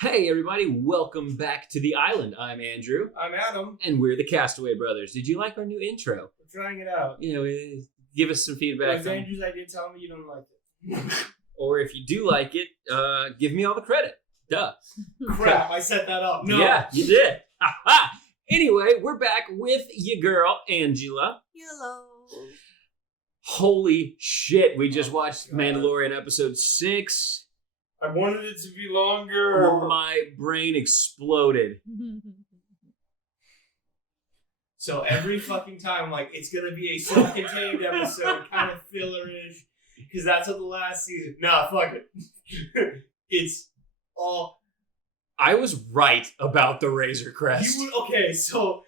Hey everybody, welcome back to the island. I'm Andrew. I'm Adam. And we're the Castaway Brothers. Did you like our new intro? We're trying it out. Give us some feedback. Was Andrew's idea? Tell me you don't like it. Or if you do like it, give me all the credit. Duh. Crap, I set that up. No. Yeah, you did. Anyway, we're back with your girl, Angela. Hello. Holy shit, we just watched God. Mandalorian episode 6. I wanted it to be longer. My brain exploded. So every fucking time, like, it's gonna be a self-contained episode, kind of filler-ish, because that's what the last season. Nah, fuck it. It's all. I was right about the Razor Crest. Okay, so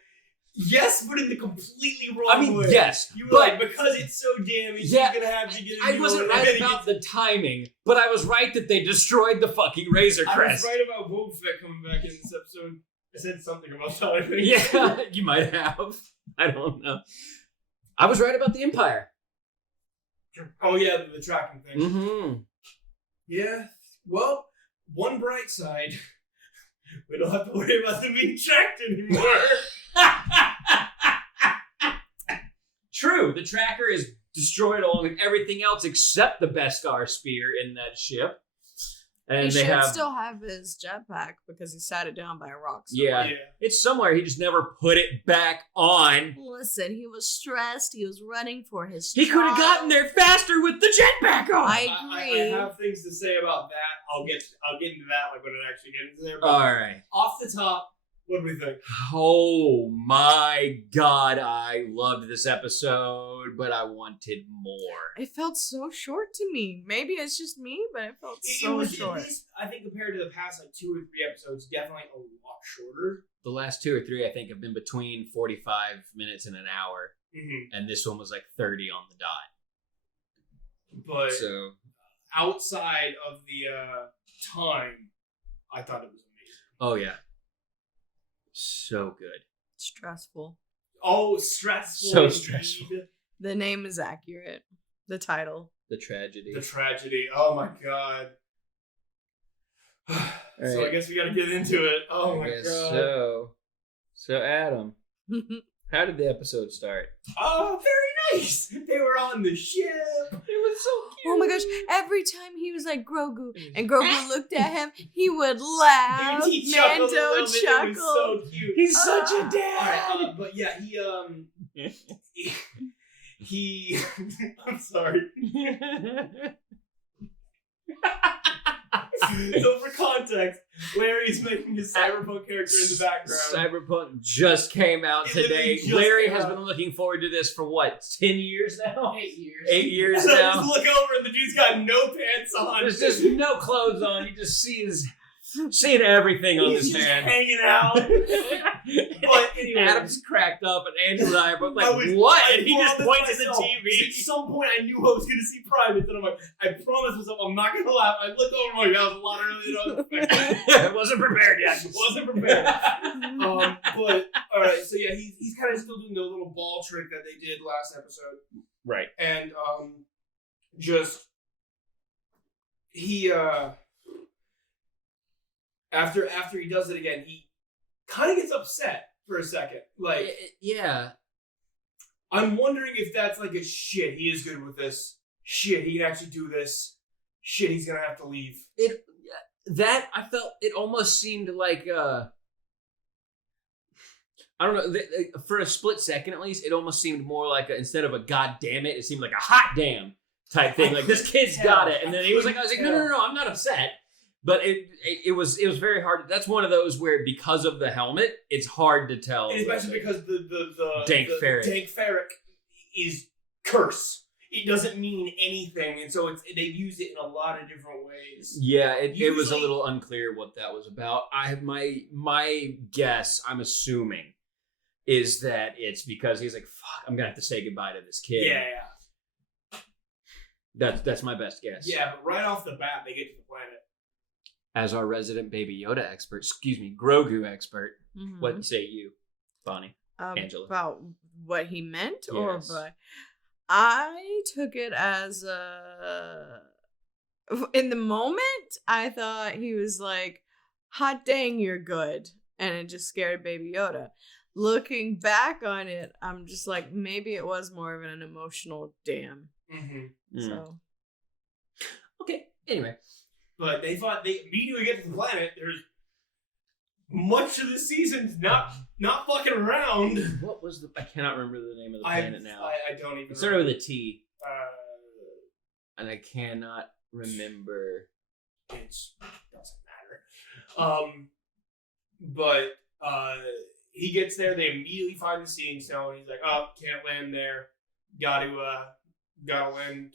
yes, but in the completely wrong way. Yes, You were but like, because it's so damaged, yeah, you're gonna have to get a I new wasn't one, and right then about the timing, but I was right that they destroyed the fucking Razor I was Crest. right about Boba Fett coming back in this episode. I said something about that, I think. Yeah, you might have. I don't know. I was right about the Empire. Oh, yeah, the tracking thing. Mm-hmm. Yeah, well, one bright side, we don't have to worry about them being tracked anymore. True, the tracker is destroyed along with everything else except the Beskar spear in that ship. And He they should have still have his jetpack because he sat it down by a rock. yeah, it's somewhere. He just never put it back on. Listen, he was stressed. He was running for his He could have child. gotten there faster with the jetpack on. I agree. I have things to say about that. I'll get into that like when it actually gets into there. But All right. off the top, what do we think? Oh my god, I loved this episode, but I wanted more. It felt so short to me. Maybe it's just me, but it felt It so was short. at least, I think, compared to the past like 2 or 3 episodes, definitely a lot shorter. The last 2 or 3, I think, have been between 45 minutes and an hour, Mm-hmm. and this one was like 30 on the dot. But So, outside of the time, I thought it was amazing. oh yeah. So good. Stressful. Oh, stressful. So indeed. stressful. The name is accurate. The title. The tragedy. The tragedy. Oh my god. So I guess we gotta get into it. Oh my god. So Adam, how did the episode start? Oh, very nice. They were on the ship. It was so cute. Oh my gosh, every time he was like Grogu and Grogu looked at him, he would laugh. He chuckled a Mando little bit. It chuckled. was so cute. He's such a All dad. right, but yeah, he I'm sorry. So for context, Larry's making his cyberpunk character in the background. Cyberpunk just came out It today. literally just Larry came has out. been looking forward to this for what, 10 years now? 8 years. 8 years And I now. just look over and the dude's got no pants on. There's just no clothes on. You just seeing everything on He's this just man. hanging out. But anyway, Adam's cracked up, and Andrew and I are both like, I was- what? I And he just promised points at the myself, TV. At some point, I knew I was going to see privates, and I'm like, I promised myself I'm not going to laugh. I look over, I'm like, that was a lot earlier than I was expecting. Wasn't prepared yet. Wasn't prepared. But all right, so yeah, he's kind of still doing the little ball trick that they did last episode, Right. and just he after he does it again, he kind of gets upset for a second. Like, Yeah. I'm wondering if that's like a shit. He is good with this. Shit, he can actually do this. Shit, he's gonna have to leave. I felt it almost seemed like I don't know, for a split second at least, it almost seemed more like instead of a god damn it seemed like a hot damn type thing. Like, this kid's got it. And then I was like, no, I'm not upset. But it was very hard. That's one of those where, because of the helmet, it's hard to tell. And especially because the Dank ferric is curse. It doesn't mean anything, and so they've used it in a lot of different ways. Yeah, it was a Usually- little unclear what that was about. My guess, I'm assuming, is that it's because he's like, fuck, I'm gonna have to say goodbye to this kid. Yeah. That's my best guess. Yeah, but right off the bat, they get to the planet. As our resident Baby Yoda expert, Grogu expert, Mhm. what say you, Bonnie? Angela. About what he meant, or Yes. but I took it as in the moment I thought he was like, hot dang, you're good. And it just scared Baby Yoda. Looking back on it, I'm just like, maybe it was more of an emotional damn. Mm-hmm. So. Okay, anyway. But they immediately get to the planet. There's much of the season's not fucking around. What was I cannot remember the name of the planet now. I don't even. It started with a T. Uh, And I cannot remember. It doesn't matter. But he gets there. They immediately find the seeing stone. He's like, "Oh, can't land there. Gotta land.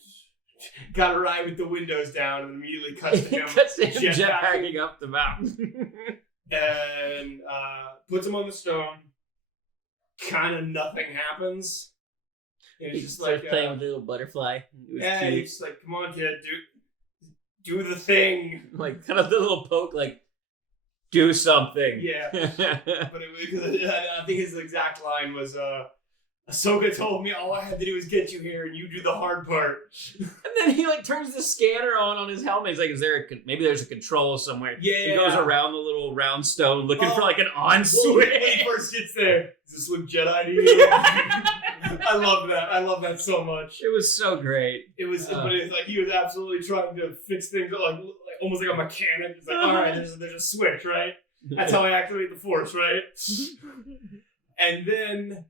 Gotta ride with the windows down." And immediately cuts to him. Jetpacking up the mountain. And puts him on the stone. Kind of nothing happens. And it's just like playing with a little butterfly. Yeah, he's just like, "Come on, kid, do the thing." Like kind of the little poke, like do something. Yeah, but I think his exact line was, "Ahsoka told me all I had to do was get you here, and you do the hard part." And then he like turns the scanner on his helmet. He's like, "Is there maybe there's a control somewhere?" Yeah, he goes around the little round stone looking for like an on Well, switch. when he first gets there, is this what Jedi to you? I love that. I love that so much. It was so great. It was, but it's like he was absolutely trying to fix things, like almost like a mechanic. It's like, all right, there's a switch, right? That's how I activate the Force, right? And then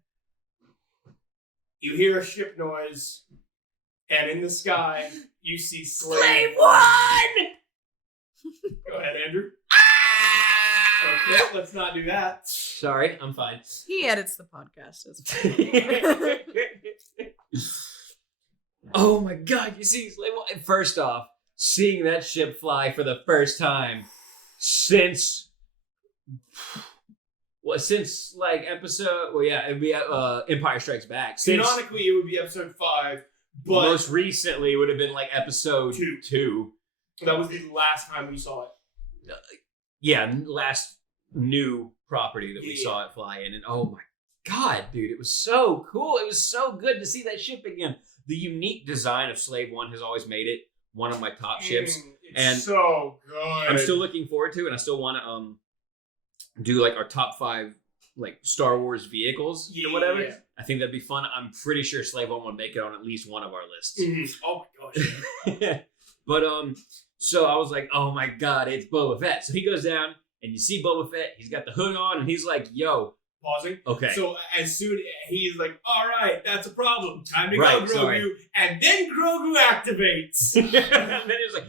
you hear a ship noise, and in the sky you see Slave One! Go ahead, Andrew. Okay, let's not do that. Sorry, I'm fine. He edits the podcast. Oh my god, you see Slave One. First off, seeing that ship fly for the first time since like episode, it'd be Empire Strikes Back. Canonically, it would be episode 5, but most recently it would have been like episode 2. That was the last time we saw it. Last new property that we saw it fly in, and oh my god, dude, it was so cool. It was so good to see that ship again. The unique design of Slave One has always made it one of my top ships, and so good. I'm still looking forward to it, and I still want to do like our top 5 like Star Wars vehicles or whatever. Yeah. I think that'd be fun. I'm pretty sure Slave One would make it on at least one of our lists. Oh my gosh. But so I was like, oh my god, it's Boba Fett. So he goes down and you see Boba Fett, he's got the hood on and he's like, yo. Pausing. Okay. So as soon he's like, all right, that's a problem. Time to go, Grogu. Sorry. And then Grogu activates. And then it's like,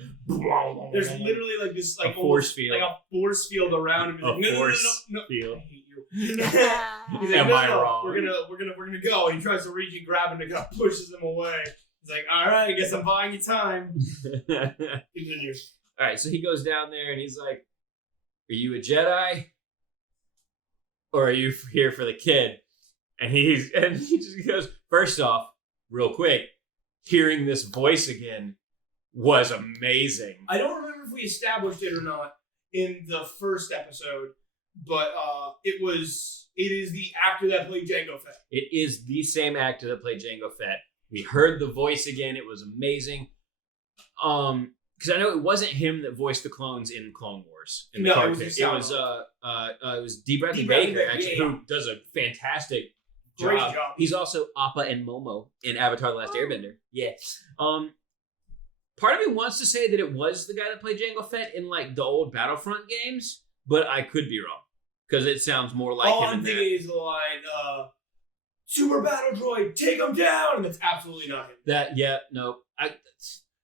there's literally like this like a force field. Like a force field around him. He's like, no, field. I hate you. He's like, Am I wrong? We're gonna go. And he tries to reach and grab him and kind of pushes him away. He's like, all right, I guess I'm buying you time. Continue. All right, so he goes down there and he's like, are you a Jedi? Or are you here for the kid? And he just goes, first off, real quick, hearing this voice again was amazing. I don't remember if we established it or not in the first episode, but it is the actor that played Jango Fett. It is the same actor that played Jango Fett. We heard the voice again. It was amazing. Because I know it wasn't him that voiced the clones in Clone Wars. In the cartoon. It was D. Bradley Baker, actually, who does a fantastic Great job. job. He's also Appa and Momo in Avatar: The Last Airbender. Yeah. Part of me wants to say that it was the guy that played Jango Fett in like the old Battlefront games, but I could be wrong because it sounds more like all him. I'm thinking is the line, "Super Battle Droid, take him down," and that's absolutely not him.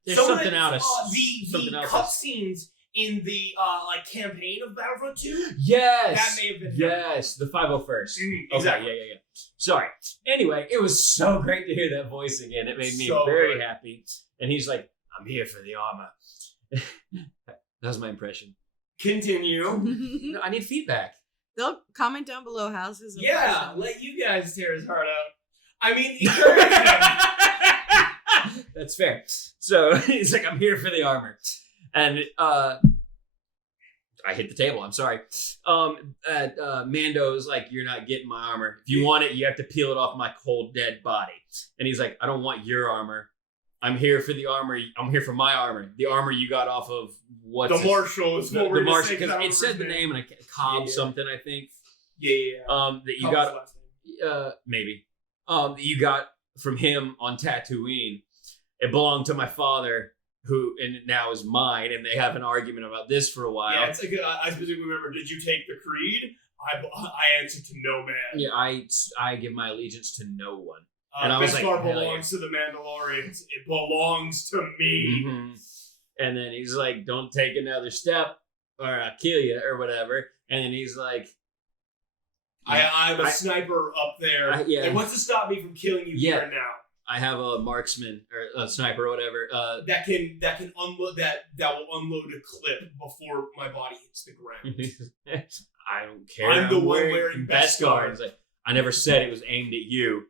There's something out of the cutscenes in the like campaign of Battlefront 2. Yes, that may have been yes, the 501st. Exactly. Okay, yeah. Sorry. Anyway, it was so great to hear that voice again. It made me very happy. And he's like, "I'm here for the armor." That was my impression. Continue. No, I need feedback. They'll comment down below how's his impression. Yeah, let you guys tear his heart out. I mean, encourage him. That's fair. So he's like, "I'm here for the armor," and I hit the table. I'm sorry. Mando's like, "You're not getting my armor. If you want it, you have to peel it off my cold, dead body." And he's like, "I don't want your armor. I'm here for the armor. I'm here for my armor. The armor you got off of The Marshal is what we're Marshal. going to say. It said the name, and Cobb something, I think. Yeah. That you got, maybe. That you got from him on Tatooine. It belonged to my father, who and now is mine, and they have an argument about this for a while. Yeah, it's like I specifically remember. Did you take the creed? I answered to no man. Yeah, I give my allegiance to no one. And I was like, belongs to the Mandalorians. It belongs to me. Mm-hmm. And then he's like, don't take another step or I'll kill you or whatever. And then he's like, I have a sniper up there. And what's to stop me from killing you here and now? I have a marksman or a sniper or whatever. That can unload that will unload a clip before my body hits the ground. I don't care. I'm the one wearing Beskar. Like, I never said it was aimed at you.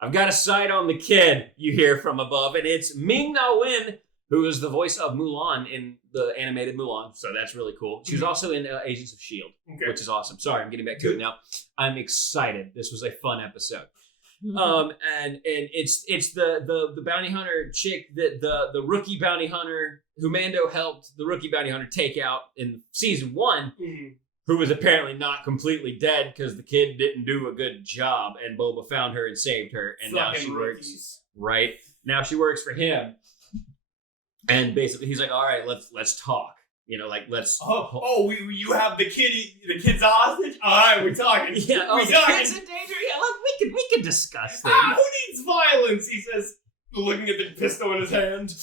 I've got a sight on the kid, you hear from above, and it's Ming-Na Wen, who is the voice of Mulan in the animated Mulan, so that's really cool. She was also in Agents of S.H.I.E.L.D., which is awesome. Sorry, I'm getting back to it now. I'm excited. This was a fun episode. And it's the bounty hunter chick that the rookie bounty hunter who Mando helped the rookie bounty hunter take out in season 1, who was apparently not completely dead because the kid didn't do a good job, and Boba found her and saved her, and now she works now she works for him. And basically, he's like, "All right, let's talk. You know, like let's." You have the kid's a hostage. All right, we're talking. Yeah, we're talking. Kid's in danger. Yeah, look, we can discuss things. Who needs violence? He says, looking at the pistol in his hand.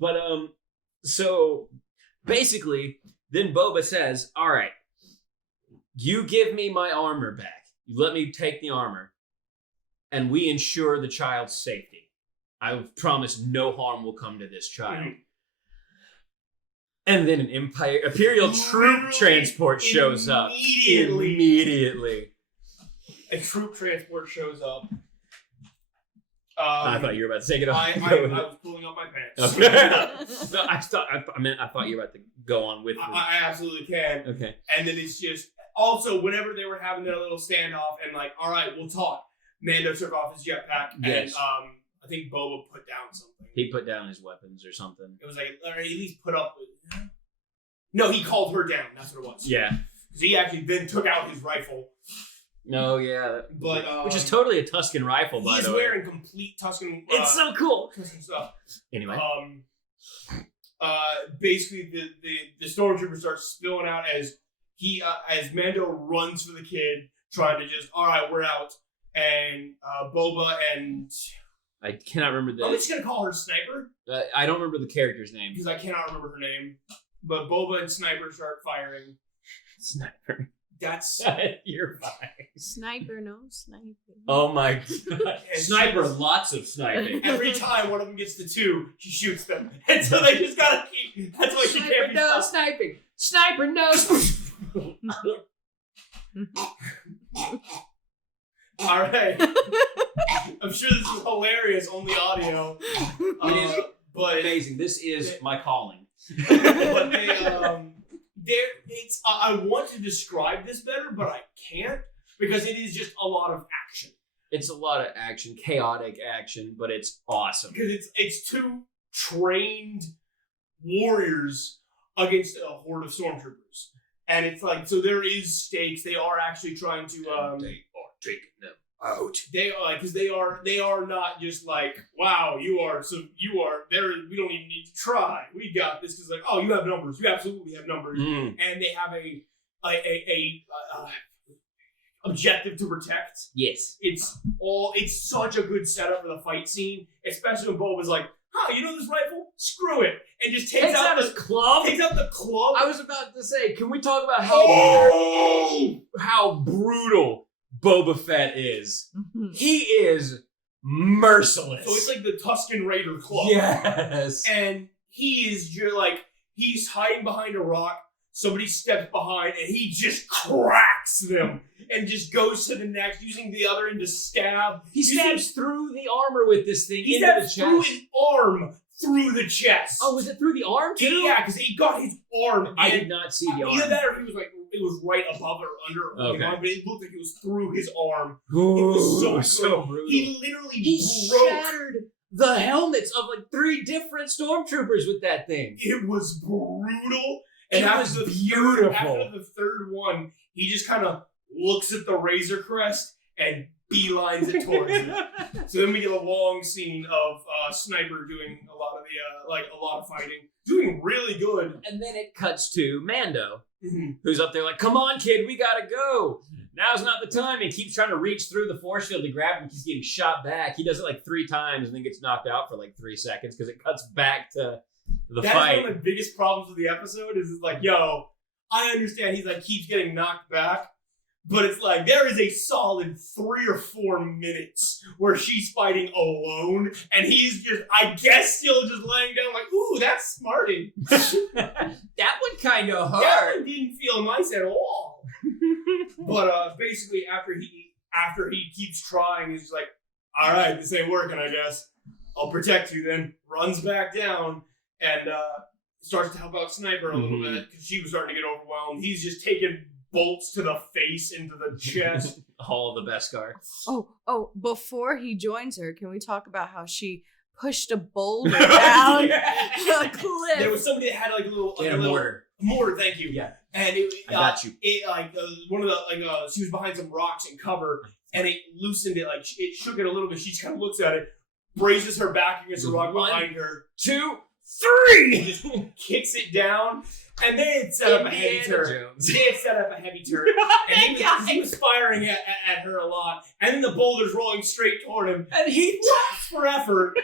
But so basically, then Boba says, "All right, you give me my armor back. You let me take the armor, and we ensure the child's safety. I promise no harm will come to this child." And then an Imperial troop transport shows up. Immediately. A troop transport shows up. I thought you were about to take it off. I was pulling up my pants. Okay. No, I thought you were about to go on with it. I absolutely can. Okay. And then it's just, also, whenever they were having their little standoff and like, all right, we'll talk. Mando took off his jetpack and I think Boba put down something. He put down his weapons or something. It was like, or at least put up with... No, he called her down. That's what it was. Yeah. Because he actually then took out his rifle. No, yeah. But which is totally a Tusken rifle, by the way. He's wearing complete Tusken... it's so cool! Tusken stuff. Anyway. Basically, the stormtrooper starts spilling out as Mando runs for the kid, trying to just, all right, we're out. And Boba and... I cannot remember the... I'm just going to call her Sniper. I don't remember the character's name. Because I cannot remember her name. But Boba and Sniper start firing. Sniper. That's... You're fine. Sniper, no sniping. Oh my god. Sniper, lots of sniping. Every time one of them gets to 2, she shoots them. And so they just got to keep... That's why she can't be no sniping. Sniper, no All right. I'm sure this is hilarious, only audio. It is but amazing. This is my calling. But I want to describe this better, but I can't because it is just a lot of action. It's a lot of action, chaotic action, but it's awesome. Because it's 2 trained warriors against a horde of stormtroopers. And it's like, so there is stakes. They are actually trying to... they are taking them out. They are like, because they are not just like, wow, you are there. We don't even need to try. We got this. Because like, oh, you have numbers. You absolutely have numbers. And they have a objective to protect. Yes. It's such a good setup for the fight scene, especially when Boba's like, you know this rifle? Screw it. And just takes out his club. Takes out the club. I was about to say, can we talk about how brutal Boba Fett is? He is merciless. So it's like the Tusken Raider club. Yes. And he is just like, he's hiding behind a rock. Somebody steps behind and he just cracks them and just goes to the next, using the other end to stab. He stabs through the armor with this thing. He stabs through his arm through the chest. Oh, was it through the arm too? Yeah, because he got his arm. I did not see the arm. Either that or he was like, it was right above or under the arm, but it looked like it was through his arm. Ooh, it was so brutal. He literally shattered the helmets of like 3 different stormtroopers with that thing. It was brutal. And It was beautiful. After the third one, he just kind of looks at the Razor Crest and beelines it towards it. So then we get a long scene of Sniper doing a lot of fighting, doing really good. And then it cuts to Mando, who's up there like, "Come on, kid, we gotta go. Now's not the time." He keeps trying to reach through the force field to grab him. He's getting shot back. He does it like 3 times and then gets knocked out for like 3 seconds because it cuts back to the That's fight. one of the biggest problems with the episode is like, yo, I understand he's like keeps getting knocked back, but it's like there is a solid 3 or 4 minutes where she's fighting alone and he's just, I guess, still just laying down like, ooh, that's smarting. That one kind of hurt. That one didn't feel nice at all. But basically after he keeps trying, he's just like, all right, this ain't working, I guess. I'll protect you then. Runs back down and starts to help out Sniper a little bit because she was starting to get overwhelmed. He's just taking bolts to the face, into the chest. All of the Beskar. Oh, before he joins her, can we talk about how she pushed a boulder down a cliff? There was somebody that had like a little mortar, thank you. Yeah. And it, I got you. It one of the she was behind some rocks and cover, and it loosened it, like it shook it a little bit. She just kind of looks at it, braces her back against the rock behind her. 2, 3. Just kicks it down, and they had set up a heavy turret. And he was firing at her a lot, and then the boulder's rolling straight toward him, And he flaps for effort.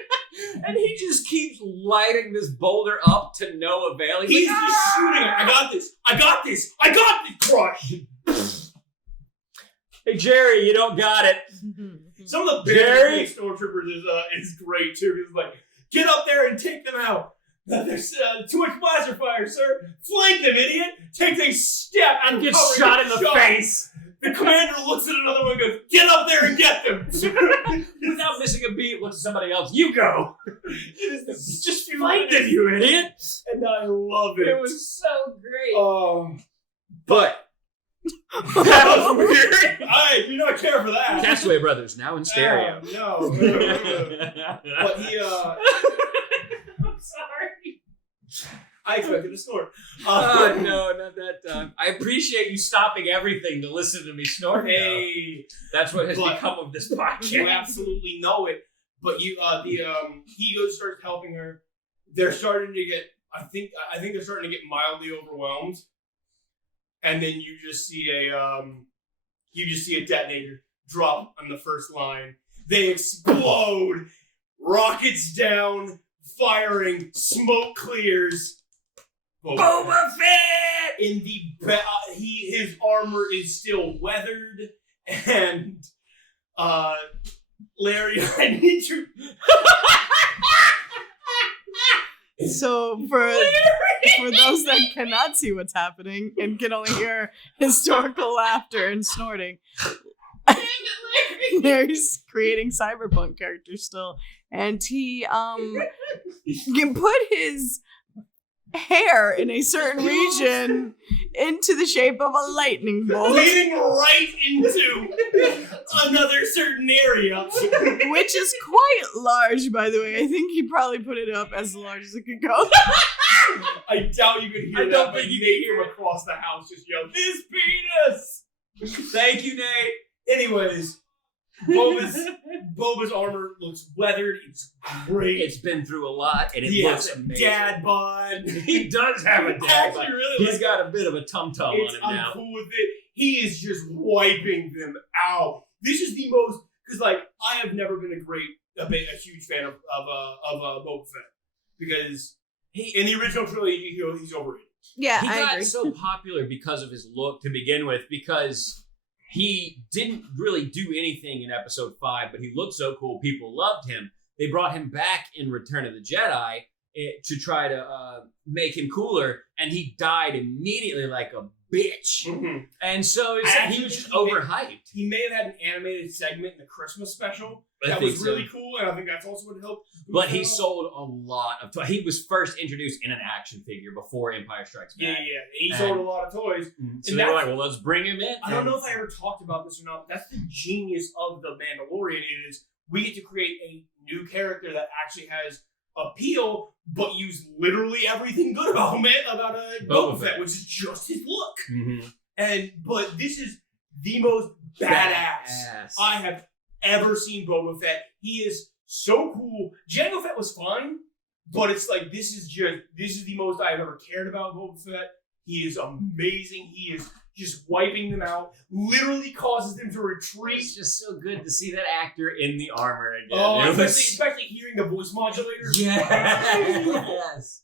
and he just keeps lighting this boulder up to no avail. He's like, just shooting it. I got this. Crush. Hey Jerry, you don't got it. Some of the Jerry stormtroopers is great too. He's like, get up there and take them out. There's too much blaster fire, sir. Flank them, idiot. Takes a step and gets shot in the face. The commander looks at another one and goes, get up there and get them. Without missing a beat, looks at somebody else. You go. Just flanked him, you idiot. And I love it. It was so great. But that was weird. Alright, you don't care for that. Castaway Brothers, now in stereo. No. But he I'm sorry. I expected a snort. No, not that time. I appreciate you stopping everything to listen to me snort. Hey, that's what has become of this podcast. You absolutely know it. But he starts helping her. They're starting to get. I think they're starting to get mildly overwhelmed. And then you just see a detonator drop on the first line. They explode. Rockets down. Firing. Smoke clears. Boba Fett! In the his armor is still weathered, and Larry, I need you. So for those that cannot see what's happening and can only hear historical laughter and snorting, Larry's creating cyberpunk characters still, and he can put his hair in a certain region into the shape of a lightning bolt, leading right into another certain area, which is quite large, by the way. I think he probably put it up as large as it could go. I doubt you could hear that. Don't think you could hear him across the house just yell, "This penis!" Thank you, Nate. Anyways, Boba's armor looks weathered. It's great. It's been through a lot, and it looks amazing. Dad bod. He does have a dad bod. Really, he's got a bit of a tum-tum on him now. I'm cool with it. He is just wiping them out. This is the most, because like I have never been a huge fan of Boba Fett, because in the original trilogy he's overrated. Yeah, he I got agree. so popular because of his look to begin with, because he didn't really do anything in episode 5, but he looked so cool. People loved him. They brought him back in Return of the Jedi to try to make him cooler, and he died immediately like a bitch. Mm-hmm. And so he was just overhyped. He may have had an animated segment in the Christmas special that was really cool, and I think that's also what helped. But he sold a lot of toys. He was first introduced in an action figure before Empire Strikes Back. Yeah. He sold a lot of toys. So they were like, well, let's bring him in. I don't know if I ever talked about this or not, but that's the genius of The Mandalorian is we get to create a new character that actually has appeal, but use literally everything good about Boba Fett, which is just his look. But this is the most badass I have ever seen Boba Fett. He is so cool. Jango Fett was fine, but it's like this is the most I've ever cared about Boba Fett. He is amazing. He is just wiping them out. Literally causes them to retreat. It's just so good to see that actor in the armor again. Oh, especially hearing the voice modulator. Yes.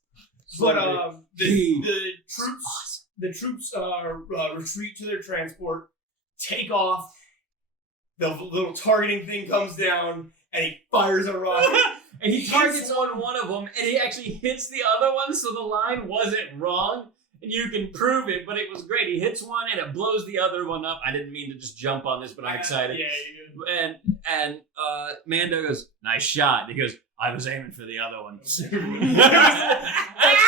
But the troops retreat to their transport, take off. The little targeting thing comes down, and he fires a rocket. And he targets on one of them, and he actually hits the other one, so the line wasn't wrong. And you can prove it, but it was great. He hits one, and it blows the other one up. I didn't mean to just jump on this, but I'm excited. Yeah, you did. And Mando goes, "Nice shot." He goes, "I was aiming for the other one." That's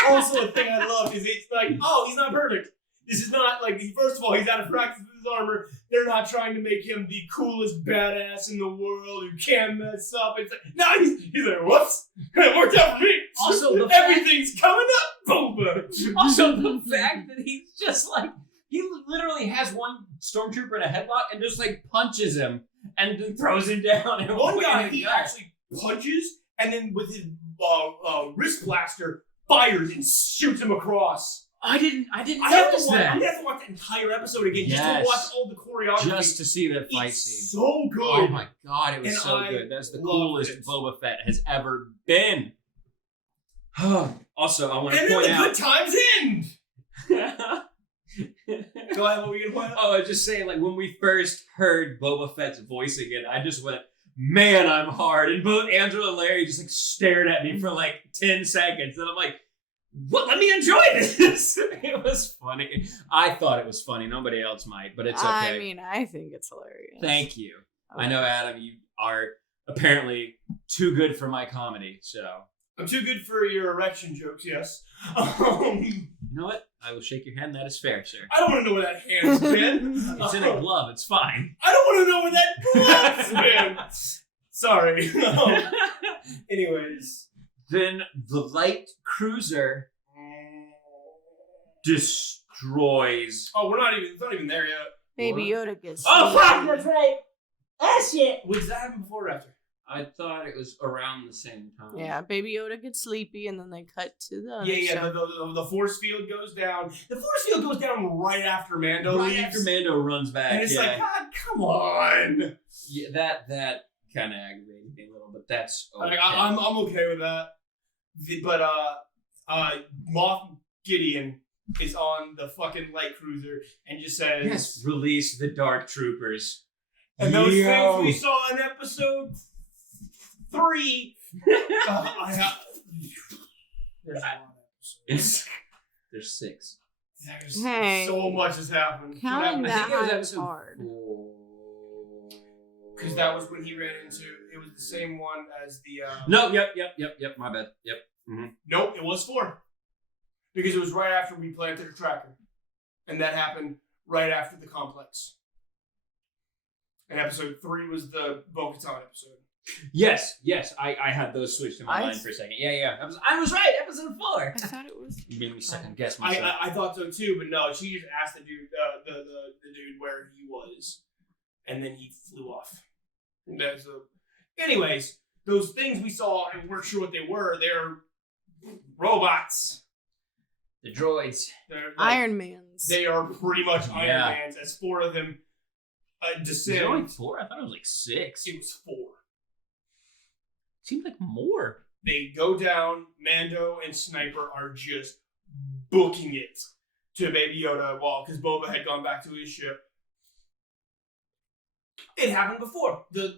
also a thing I love, is it's like, oh, he's not perfect. This is not like, first of all, he's out of practice with his armor. They're not trying to make him the coolest badass in the world who can't mess up. It's like, no, he's like, whoops, it worked out for me. Also, everything's coming up, Boba. Also, the fact that he's just like, he literally has one stormtrooper in a headlock and just like punches him and then throws him down. And one guy he actually punches and then with his wrist blaster fires and shoots him across. I didn't I'm notice gonna that. have to watch the entire episode again just to watch all the choreography. Just to see that fight scene. It's so good. Oh my god, it was And so I good. That's the loved coolest it. Boba Fett has ever been. Also, I want to And then point the out. good times end. Go ahead, what were you gonna point out? Oh, I was just saying, like, when we first heard Boba Fett's voice again, I just went, man, I'm hard. And both Andrew and Larry just, like, stared at me for, like, 10 seconds. And I'm like, what? Let me enjoy this. It was funny. I thought it was funny. Nobody else might, but it's okay. I mean, I think it's hilarious. Thank you. Okay. I know, Adam, you are apparently too good for my comedy, so. I'm too good for your erection jokes, yes. You know what? I will shake your hand. That is fair, sir. I don't want to know where that hand's been. It's in a glove. It's fine. I don't want to know where that glove's been. Sorry. Anyways. Then the light cruiser destroys. Oh, it's not even there yet. Baby Yoda gets. Oh, fuck! That's right. That shit. Wait, does that happen before or after? I thought it was around the same time. Yeah, Baby Yoda gets sleepy, and then they cut to the other Yeah. stuff. The force field goes down. The force field goes down right after Mando Right leaves. after Mando runs back. And it's like, God, come on. Yeah, that kind of aggravated me a little, but that's okay. Like, I'm okay with that. But Moff Gideon is on the fucking light cruiser and just says, yes, release the Dark Troopers. And those things we saw in episode 3. There's a lot of episodes. There's 6. There's Hey. so much has happened. Counting I that think it was high is episode hard. 4. Because that was when he ran into, it was the same one as the... No, yep, my bad. Yep. Mm-hmm. Nope, it was 4. Because it was right after we planted a tracker. And that happened right after the complex. And episode 3 was the Bo-Katan episode. Yes, I had those switched in my mind for a second. Yeah. I was right, episode 4. I thought it was. You made me second guess myself. I thought so too, but no, she just asked the dude, the dude where he was. And then he flew off. And so, anyways, those things we saw and weren't sure what they were, they're robots. The droids. They're like, Iron Mans. They are pretty much Iron Mans, as 4 of them descend. Was it only 4? I thought it was like 6. It was 4. Seemed like more. They go down. Mando and Sniper are just booking it to Baby Yoda because Boba had gone back to his ship. It happened before they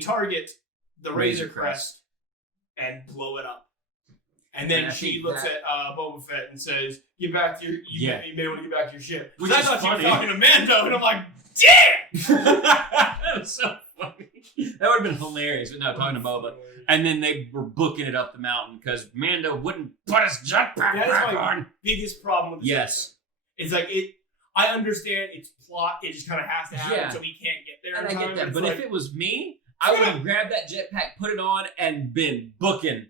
target the Razor Crest and blow it up. And then she looks at Boba Fett and says, "Get back to your. You may want to get back to your ship." Which I thought she was talking to Mando, and I'm like, "Damn!" That was so funny. That would have been hilarious, but no, talking to Boba. And then they were booking it up the mountain because Mando wouldn't put his jetpack That is back my on. biggest problem with this episode. It's like it. I understand it's plot. It just kind of has to happen, Yeah. so he can't get there. And in I time, get that. it's But like, if it was me, I would have grabbed that jetpack, put it on, and been booking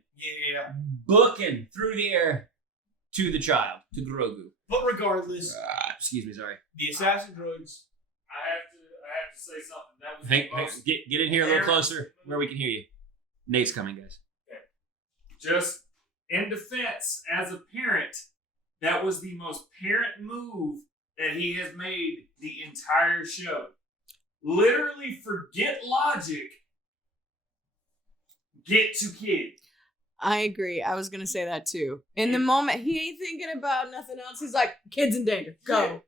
through the air to the child, to Grogu. But regardless, Excuse me, sorry. the assassin droids. I have to say something. That was Hang, the most, get in here a little closer where we can hear you. Nate's coming, guys. just in defense, as a parent, that was the most parent move that he has made the entire show. Literally forget logic. Get to kid. I agree. I was gonna say that too. In the moment, he ain't thinking about nothing else. He's like, "Kids in danger, go."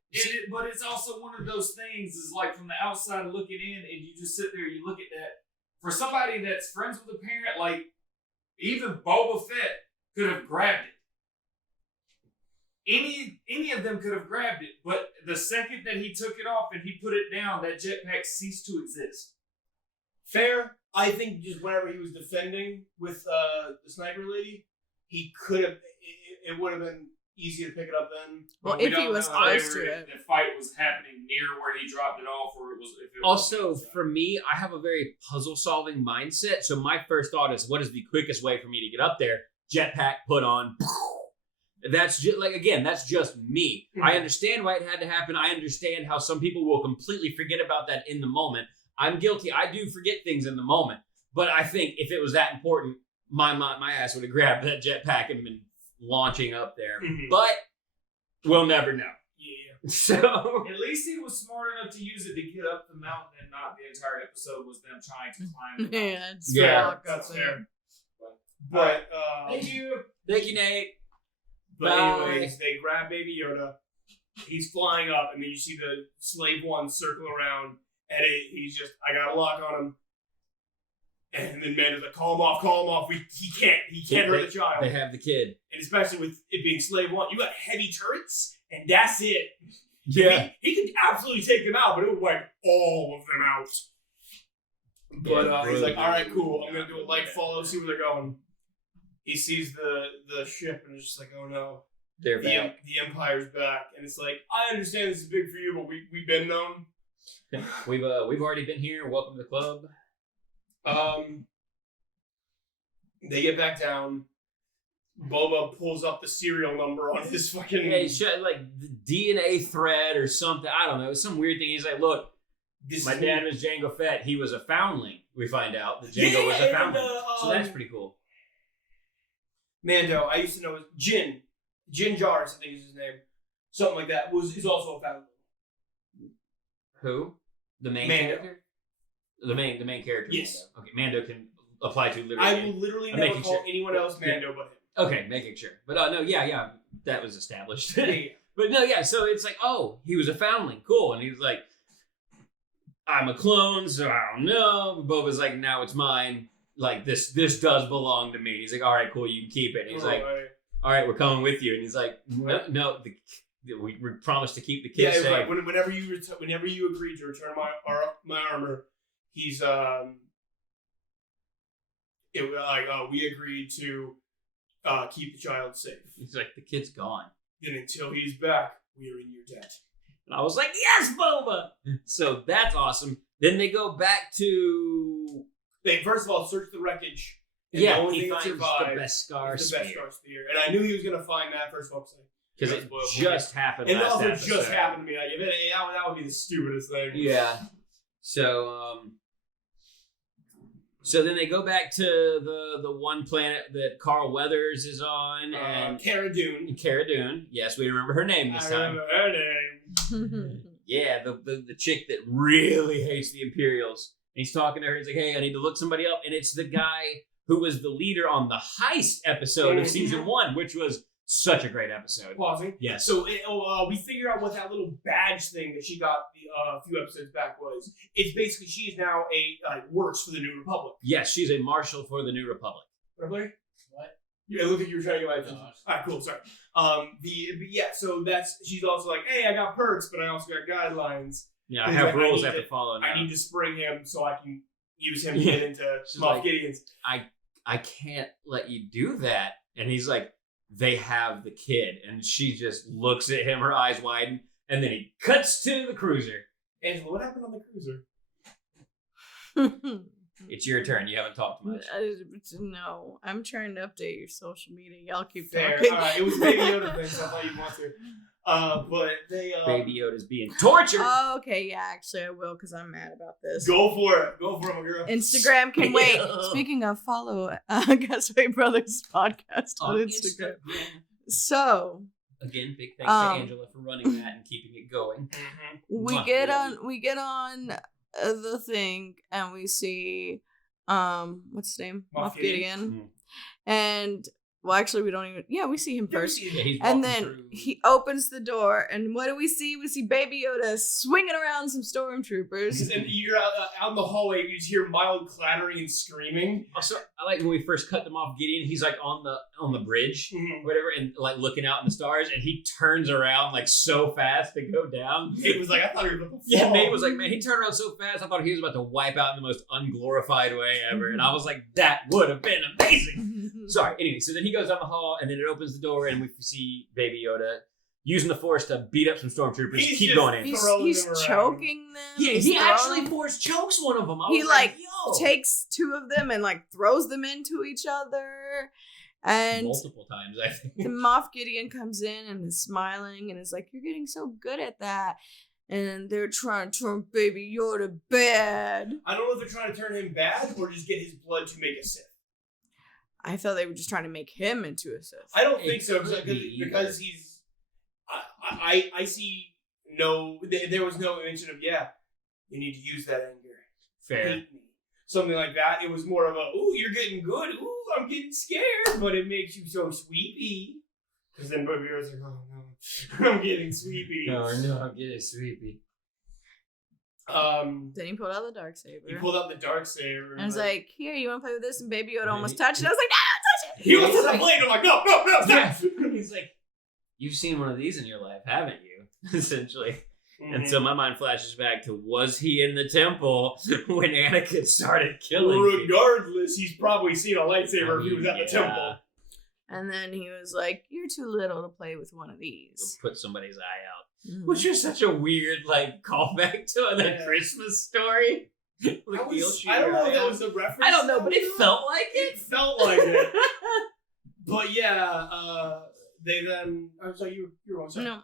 But it's also one of those things is like from the outside looking in, and you just sit there, you look at that. For somebody that's friends with a parent, like even Boba Fett could have grabbed it. Any of them could have grabbed it, but the second that he took it off and he put it down, that jetpack ceased to exist. Fair. I think just whenever he was defending with the sniper lady, he could have. It would have been easy to pick it up then. Well, But we if he don't was know close whether to it. the fight was happening near where he dropped it off, or it was. If it Also, was for me, I have a very puzzle-solving mindset. So my first thought is, what is the quickest way for me to get up there? Jetpack, put on. That's just that's just me. I understand why it had to happen. I understand how some people will completely forget about that in the moment. I'm guilty. I do forget things in the moment. But I think if it was that important, my ass would have grabbed that jetpack and been launching up there. Mhm. But we'll never know. Yeah. So At least he was smart enough to use it to get up the mountain, and not the entire episode was them trying to climb the mountain. Yeah, it's Yeah. fair. That's fair. But Thank you. thank you, Nate. But Bye. anyways, they grab Baby Yoda. He's flying up, and then you see the slave one circle around, and he's just, I got a lock on him. And then Mando's like, call him off. He can't hurt the child. They have the kid. And especially with it being slave one, you got heavy turrets, and that's it. Yeah. He could absolutely take them out, but it would wipe all of them out. But he's like, all right, cool. I'm gonna do a light follow, see where they're going. He sees the ship and is just like, oh no, They're back. the Empire's back, and it's like, I understand this is big for you, but we've been known. We've already been here. Welcome to the club. They get back down. Boba pulls up the serial number on his fucking. Yeah, he showed like the DNA thread or something. I don't know. It was some weird thing. He's like, look, my dad was Jango Fett. He was a foundling. We find out that Jango was a foundling. So that's pretty cool. Mando, I used to know Jin Jars, I think is his name, something like that. Is also a foundling. Who? The main Mando. character? The main character. Yes. Mando. Okay, Mando can apply to literally. I will literally I'm never making call sure. anyone else Mando but him. Okay, making sure. But no, yeah, that was established. Yeah. But no, yeah, so it's like, oh, he was a foundling. Cool. And he's like, I'm a clone, so I don't know. But Boba's like, now it's mine. Like, this does belong to me. He's like, all right, cool, you can keep it. And he's like, all right, we're coming with you. And he's like, no, we promised to keep the kid Yeah, safe. right. Whenever you agreed to return my armor, he's we agreed to keep the child safe. He's like, the kid's gone. And until he's back, we are in your debt. And I was like, yes, Boba! So that's awesome. Then they go back to... They first of all search the wreckage. And Yeah, the only he thing that finds survived the Beskar is the spear. Beskar spear. And I knew he was going to find that first of all. Because it just happened And it last also episode. just happened to me. Like, that would be the stupidest thing. Yeah. So, so then they go back to the one planet that Carl Weathers is on, and Cara Dune. Cara Dune. Yes, we remember her name this I time. remember her name. Yeah, the chick that really hates the Imperials. And he's talking to her. He's like, "Hey, I need to look somebody up." And it's the guy who was the leader on the heist episode of season 1, which was such a great episode. Pausing. Yes. So we figured out what that little badge thing that she got a few episodes back was. It's basically she is now works for the New Republic. Yes, she's a marshal for the New Republic. What? What? Yeah, it looked like you were trying to get my attention. Gosh. All right, cool. Sorry. So she's also like, hey, I got perks, but I also got guidelines. Yeah, I He's have like, rules I have to follow now. I need to spring him so I can use him to get into She's Moff like, Gideon's. I can't let you do that. And he's like, they have the kid. And she just looks at him, her eyes widen. And then he cuts to the cruiser. Angela, what happened on the cruiser? It's your turn. You haven't talked much. No, I'm trying to update your social media. Y'all keep Fair. talking. It was Baby Yoda thing, so I thought you'd want to. But they Baby Yoda's being tortured. Oh, okay, yeah, actually I will because I'm mad about this. Go for it, my girl. Instagram can wait. Speaking of, follow Gasway Brothers podcast on Instagram. So again, big thanks to Angela for running that and keeping it going. We get on the thing and we see what's his name? Moff Gideon. And well, actually, we don't even. Yeah, we see him first, and then he opens the door, and what do we see? We see Baby Yoda swinging around some stormtroopers. And you're out in the hallway. You just hear mild clattering and screaming. Also, I like when we first cut them off Gideon. He's like on the bridge, whatever, and like looking out in the stars, and he turns around like so fast to go down. It was like I thought he was about to fall. Yeah, Nate was like, man, he turned around so fast. I thought he was about to wipe out in the most unglorified way ever, and I was like, that would have been amazing. Sorry. Anyway, so then he goes down the hall, and then it opens the door, and we see Baby Yoda using the Force to beat up some stormtroopers. Keep going in. He's choking them. Yeah, he actually Force chokes one of them. He takes two of them and like throws them into each other. And multiple times, I think. The Moff Gideon comes in and is smiling and is like, "You're getting so good at that." And they're trying to turn Baby Yoda bad. I don't know if they're trying to turn him bad or just get his blood to make a Sith. I thought they were just trying to make him into a Sith. I don't think so because he's. I see no. There was no mention of you need to use that anger. Fair. Hate me. Something like that. It was more of a ooh, you're getting good. Ooh, I'm getting scared, but it makes you so sweepy. Because then Baby Yoda's like, oh no, I'm getting sweepy. No, I'm getting sweepy. Then he pulled out the Darksaber. He pulled out the Darksaber. And I was like, here, you want to play with this? And Baby Yoda almost touched it. I was like, no, don't touch it. He almost touched the blade. I'm like, no, stop. He's like, you've seen one of these in your life, haven't you? Essentially. Mm-hmm. And so my mind flashes back to, was he in the temple when Anakin started killing Regardless, he's probably seen a lightsaber if he was at the temple. And then he was like, you're too little to play with one of these. Put somebody's eye out. Which is such a weird, like, callback to the Christmas story. I don't know if that was a reference. I don't know, but it felt like it. It felt like it. But they then. I'm sorry, you were on. No,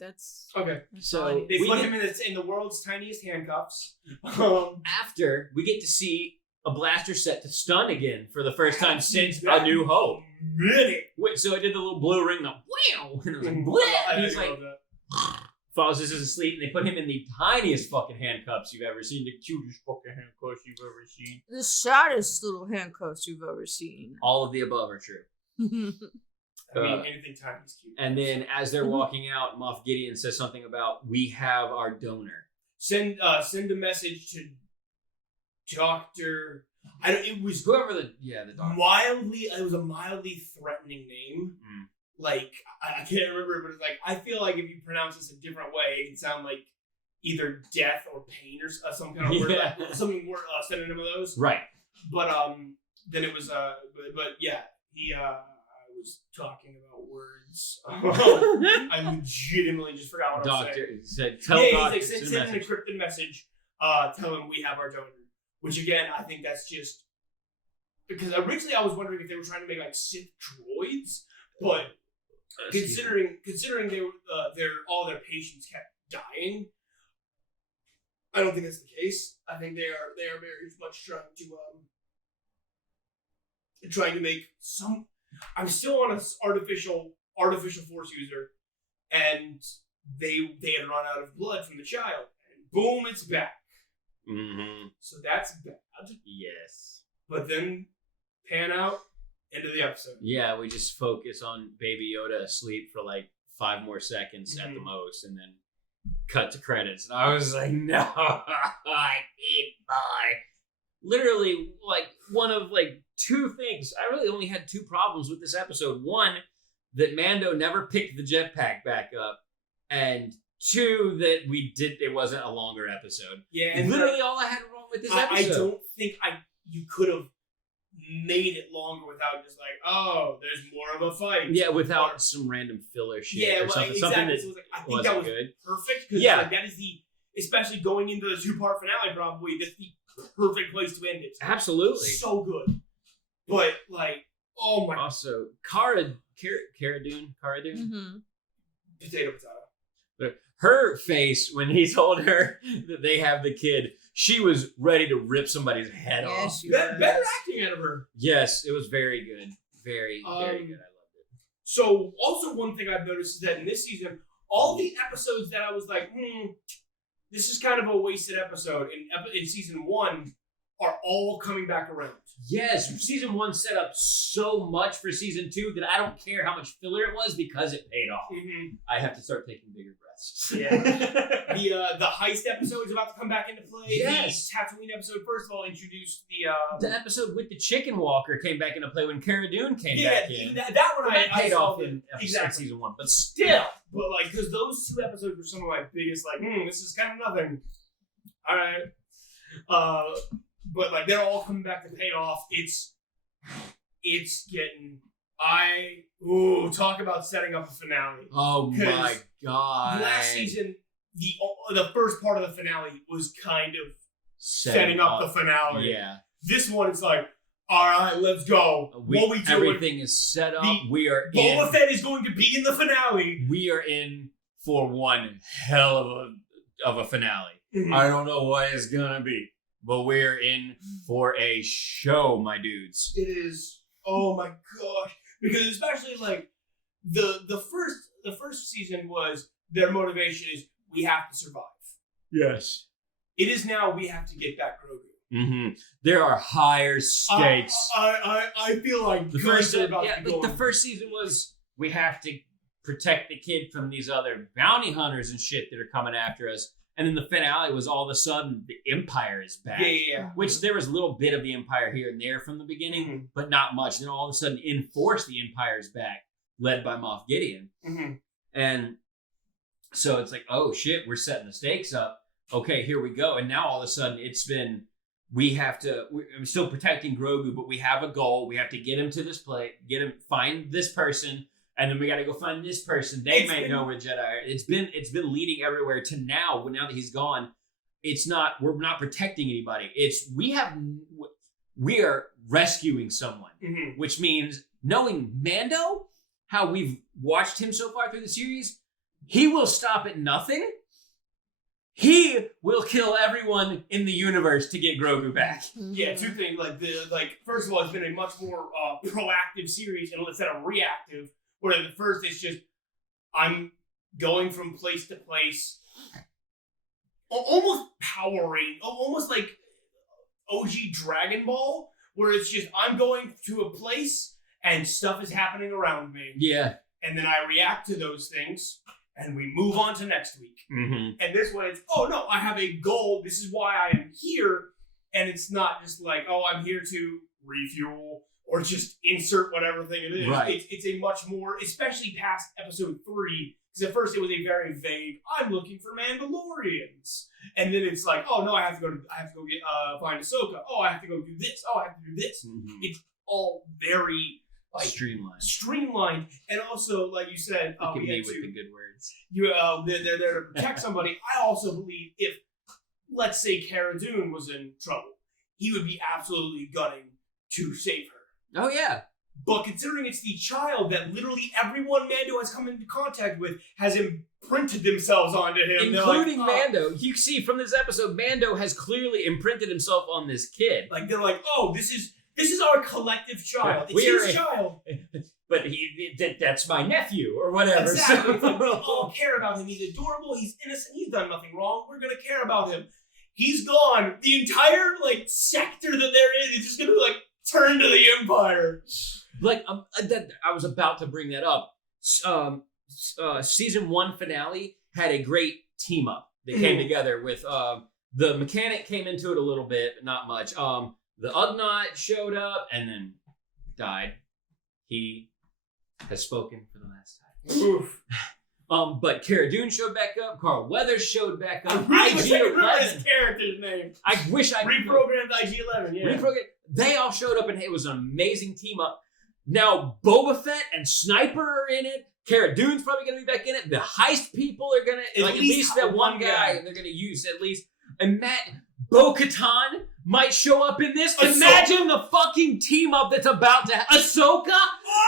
that's okay. So they put him in the world's tiniest handcuffs. After we get to see a blaster set to stun again for the first time since A New Hope. So I did the little blue ring, the wow, and it was like, bleh, and he's like, falls is asleep, and they put him in the tiniest fucking handcuffs you've ever seen, the cutest fucking handcuffs you've ever seen. The saddest little handcuffs you've ever seen. All of the above are true. I mean, anything tiny is cute. And then as they're walking out, Moff Gideon says something about, we have our donor. Send a message to Dr. It was whoever the doctor. It was a mildly threatening name. Like, I can't remember, but it's like, I feel like if you pronounce this a different way, it can sound like either death or pain or some kind of word, like, something more synonym of those. Right. But then it was he was talking about words. I legitimately just forgot what I was saying. He said, send an encrypted message. Tell him we have our donor. Which again, I think that's just because originally I was wondering if they were trying to make like Sith droids, but considering they all their patients kept dying, I don't think that's the case. I think they are very much trying to make some. I'm still on an artificial Force user, and they had run out of blood from the child, and boom, it's back. Mm-hmm. So that's bad. Yes. But then pan out into the episode. Yeah, we just focus on Baby Yoda asleep for like 5 more seconds at the most, and then cut to credits. And I was like, no, I need more. Literally, like, one of like 2 things. I really only had 2 problems with this episode. One, that Mando never picked the jetpack back up, and 2, that it wasn't a longer episode. Yeah, and literally all I had wrong with this episode. I don't think you could have made it longer without just like, oh, there's more of a fight. Yeah, without some random filler shit. Yeah, or something, exactly. something that So it was like, I think wasn't that was good. perfect because Yeah. like, that is especially going into the 2-part finale, probably that's the perfect place to end it. Absolutely. So good, but like, oh my, Also, Cara Dune, Mm-hmm. potato. her face when he told her that they have the kid, she was ready to rip somebody's head off. Yes, she Better was. acting out of her. Yes, it was very good. Very, very good. I loved it. So, also one thing I've noticed is that in this season, all the episodes that I was like, this is kind of a wasted episode in season 1 are all coming back around. Yes, season 1 set up so much for season 2 that I don't care how much filler it was because it paid off. Mm-hmm. I have to start taking bigger breaths. Yeah. The heist episode is about to come back into play. Yes. The Tatooine episode, first of all, introduced the The episode with the chicken walker came back into play when Cara Dune came back in. that one That I paid saw off in exactly. season 1, but still. But like, because those 2 episodes were some of my biggest, like, this is kind of nothing. All right. But like, they're all coming back to pay off. It's getting. Talk about setting up a finale. Oh my god! Last season, the first part of the finale was kind of setting up the finale. Yeah. This one, it's like, all right, let's go. What we doing? Everything is set up. We are Boba in. Fett is going to be in the finale. We are in for one hell of a finale. Mhm. I don't know what it's gonna be, but we're in for a show, my dudes. It is. Oh my gosh! Because especially like the first season was their motivation is we have to survive. Yes. It is now we have to get back Grogu. Mm-hmm. There are higher stakes. I feel like The guns first, are about to like go the on. first season was we have to protect the kid from these other bounty hunters and shit that are coming after us. And then the finale was all of a sudden the Empire is back. Yeah. Which there was a little bit of the Empire here and there from the beginning, Mhm. but not much. Then all of a sudden, Enforce the Empire is back, led by Moff Gideon. Mm-hmm. And so it's like, oh shit, we're setting the stakes up. Okay, here we go. And now all of a sudden it's been, I'm still protecting Grogu, but we have a goal. We have to get him to this place, find this person, and then we got to go find this person. They may know where Jedi are. It's been leading everywhere to now that he's gone. We're not protecting anybody. We are rescuing someone, Mm-hmm. which means knowing Mando, how we've watched him so far through the series, he will stop at nothing. He will kill everyone in the universe to get Grogu back. Yeah, 2 things. First of all, it's been a much more proactive series instead of reactive. Where the first it's just I'm going from place to place, almost powering, almost like OG Dragon Ball, where it's just I'm going to a place and stuff is happening around me, Yeah. and then I react to those things, and we move on to next week. Mm-hmm. And this way, it's I have a goal. This is why I am here, and it's not just like I'm here to refuel. Or just insert whatever thing it is. Right. It's a much more, especially past episode 3, because at first it was a very vague. I'm looking for Mandalorians, and then it's like, oh no, I have to go get find Ahsoka. Oh, I have to go do this. Oh, I have to do this. Mm-hmm. It's all very Streamlined. and also like you said, Look at me with the good words. they're there to protect somebody. I also believe if, let's say, Cara Dune was in trouble, he would be absolutely gunning to save her. Oh yeah. But considering it's the child that literally everyone Mando has come into contact with has imprinted themselves onto him. Including Mando. You see from this episode, Mando has clearly imprinted himself on this kid. They're like, oh, this is our collective child. It's his child. But that's my nephew or whatever. Exactly. So. It's like, we all care about him. He's adorable. He's innocent. He's done nothing wrong. We're gonna care about him. He's gone. The entire sector that they're in is just gonna turn to the Empire. I was about to bring that up. Season 1 finale had a great team up. They came together with the mechanic came into it a little bit, not much. The Ugnaught showed up and then died. He has spoken for the last time. Oof. But Cara Dune showed back up. Carl Weathers showed back up. I wish I could remember IG-11. his character's name. I wish I could. Reprogrammed IG-11, yeah. They all showed up and it was an amazing team up. Now Boba Fett and Sniper are in it. Cara Dune's probably going to be back in it. The heist people are going to, at least that one guy they're going to use at least. And Bo-Katan might show up in this. Imagine the fucking team up that's about to Ahsoka.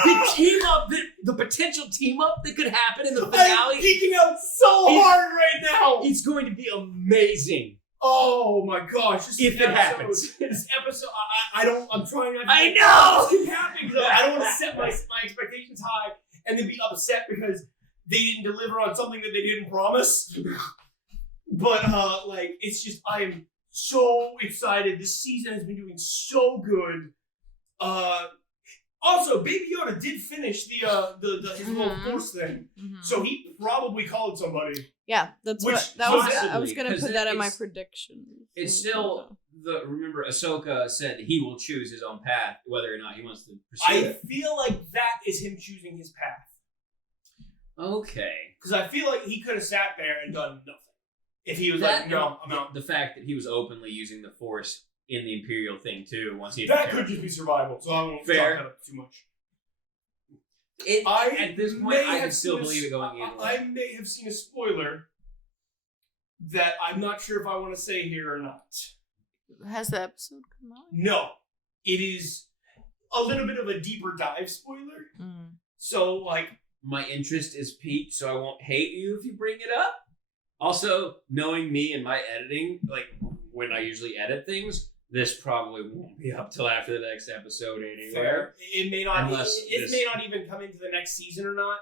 The team up, the potential team up that could happen in the finale. I'm geeking out so hard right now. It's going to be amazing. Oh my gosh! If it happens, this episode, I'm trying not to. I know. Keep happening because I don't want to set my expectations high and then be upset because they didn't deliver on something that they didn't promise. But it's just I am so excited. This season has been doing so good. Also, Baby Yoda did finish his little Force thing, so he probably called somebody. Yeah, that's I was gonna put that in my prediction. It's still remember Ahsoka said he will choose his own path, whether or not he wants to pursue it. I feel like that is him choosing his path. Okay. Because I feel like he could have sat there and done nothing. If he was like, no, I'm out. The fact that he was openly using the Force in the Imperial thing too, once he that could just be survival, so I won't talk about it too much. At this point, I can still believe it going either way. I may have seen a spoiler that I'm not sure if I want to say here or not. Has the episode come out? No. It is a little bit of a deeper dive spoiler. So, my interest is piqued, so I won't hate you if you bring it up. Also, knowing me and my editing, when I usually edit things, this probably won't be up till after the next episode anywhere. It may not. It may not even come into the next season or not.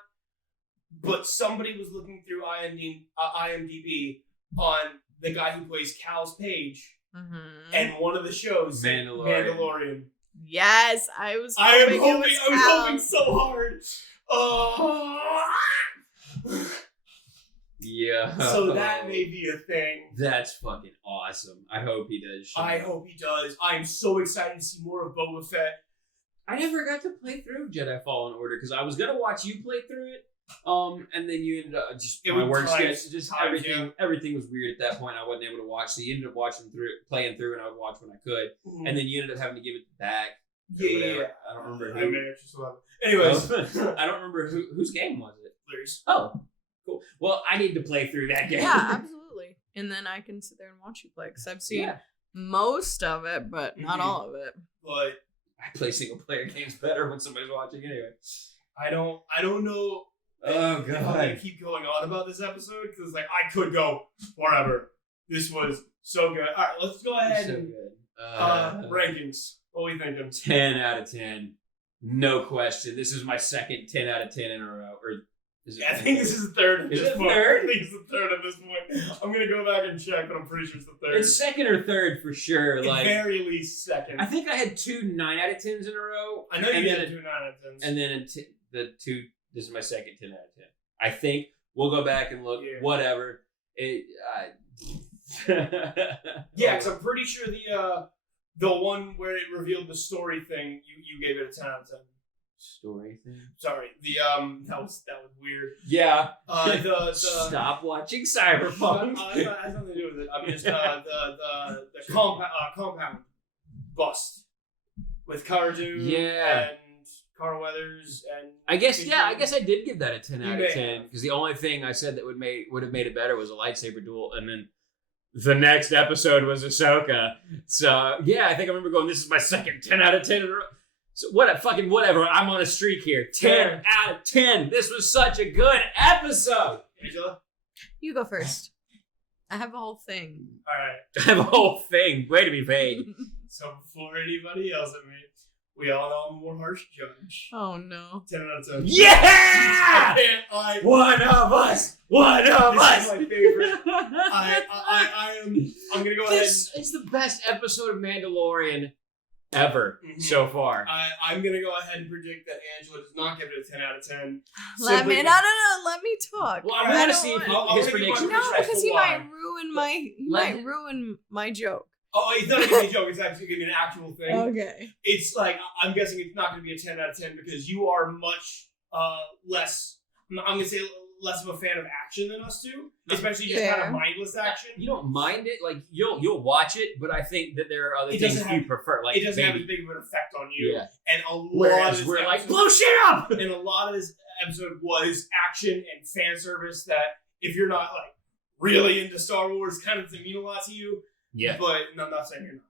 But somebody was looking through IMDb on the guy who plays Cal's page, and one of the shows, Mandalorian. Yes, I was. I was hoping so hard. Yeah. So that may be a thing. That's fucking awesome. I hope he does. I hope he does. I'm so excited to see more of Boba Fett. I never got to play through Jedi Fallen Order because I was gonna watch you play through it. And then you ended up my work schedule. Just everything was weird at that point. I wasn't able to watch. So you ended up playing through, and I would watch when I could. And then you ended up having to give it back. Yeah. I don't remember who. I may actually still have it. Anyways, I don't remember whose game was it. Theirs. Oh, cool. Well, I need to play through that game. Yeah, absolutely. And then I can sit there and watch you play because I've seen most of it, but not all of it. But I play single player games better when somebody's watching anyway. I don't know. Oh god! I'm gonna keep going on about this episode because I could go forever. This was so good. All right, let's go ahead and rankings. What are we thinking? 10 out of 10, no question. This is my second 10 out of 10 in a row. Or is it? I think this is the third. Is it third? I think it's the third at this point. I'm gonna go back and check, but I'm pretty sure it's the third. It's second or third for sure. At very least second. I think I had 2 9 out of 10s in a row. I know you had 2 9 out of 10s. And then the 2. This is my second 10 out of 10. I think we'll go back and look. Yeah. Whatever. Yeah, because I'm pretty sure the one where it revealed the story thing, you gave it a 10 out of 10. Story thing? Sorry, that was weird. Yeah. The stop watching Cyberpunk. It has nothing to do with it. I'm just the compound bust with Cara Dune and Carl Weathers and I guess I did give that a 10 out of 10 because the only thing I said that would have made it better was a lightsaber duel, and then the next episode was Ahsoka. So yeah, I think I remember going, this is my second 10 out of 10 in a row. So whatever. I'm on a streak here. 10 out of 10. This was such a good episode. Angela? You go first. I have a whole thing. All right. I have a whole thing. Way to be paid. So before anybody else at me, we all know I'm a more harsh judge. Oh no. 10 out of 10. Yeah! One of us! One of us! This is my favorite. I'm gonna go ahead. It's the best episode of Mandalorian ever so far. I'm gonna go ahead and predict that Angela does not give it a 10 out of 10. Let me talk. Well, I want to see his prediction. No, because he might ruin my joke. Oh, it's not gonna be a joke. It's actually gonna be an actual thing. Okay. It's I'm guessing it's not gonna be a 10 out of 10 because you are much less. I'm gonna say less of a fan of action than us two, especially just Fair. kind of mindless action. You don't mind it, like you'll watch it, but I think that there are other things you prefer. Like it doesn't have as big of an effect on you. Yeah. And a lot Whereas of this we're like episode- blow shit up. and a lot of this episode was action and fan service that if you're not like really into Star Wars, kind of doesn't mean a lot to you. Yeah. But I'm not saying you're not.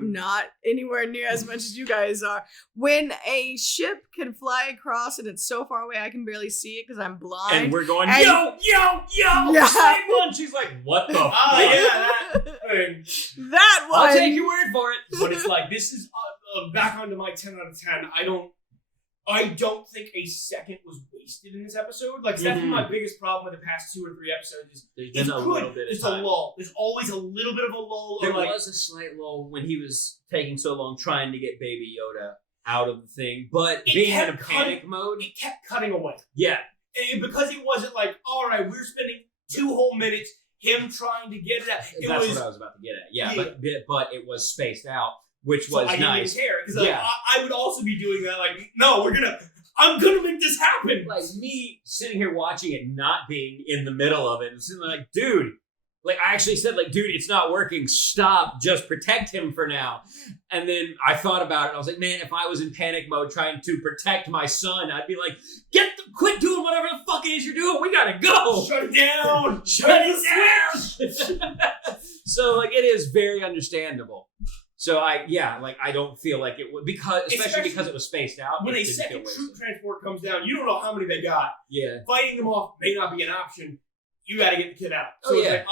Not anywhere near as much as you guys are. When a ship can fly across and it's so far away I can barely see it because I'm blind. And we're going, And- yo, Yeah. same one. She's like, what the fuck? Oh yeah, that thing. that one. I'll take your word for it. But it's like this is back onto my 10 out of 10. I don't think a second was wasted in this episode. Like that's been my biggest problem with the past 2 or 3 episodes. Is There's it's been a good. little bit of There's time. a lull. There's always a little bit of a lull. There Or like, was a slight lull when he was taking so long trying to get Baby Yoda out of the thing, but It being in a kept panic mode, it kept cutting away. yeah, And because it wasn't like, all right, we're spending 2 whole minutes him trying to get it out. It that's was, what I was about to get at. Yeah, Yeah. but it was spaced out, which so was I nice. didn't even care because Yeah. I would also be doing that. Like, no, I'm gonna make this happen. Like me sitting here watching it, not being in the middle of it, and sitting there like, dude. Like I actually said, like, dude, it's not working. Stop. Just protect him for now. And then I thought about it. And I was like, man, if I was in panic mode trying to protect my son, I'd be like, quit doing whatever the fuck it is you're doing. We gotta go. Shut it down. Shut it down. So like, it is very understandable. So I don't feel like it would especially because it was spaced out. When it a didn't second feel wasted. troop transport comes down, you don't know how many they got. Yeah. Fighting them off may not be an option. You got to get the kid out. So Oh, it's yeah. like,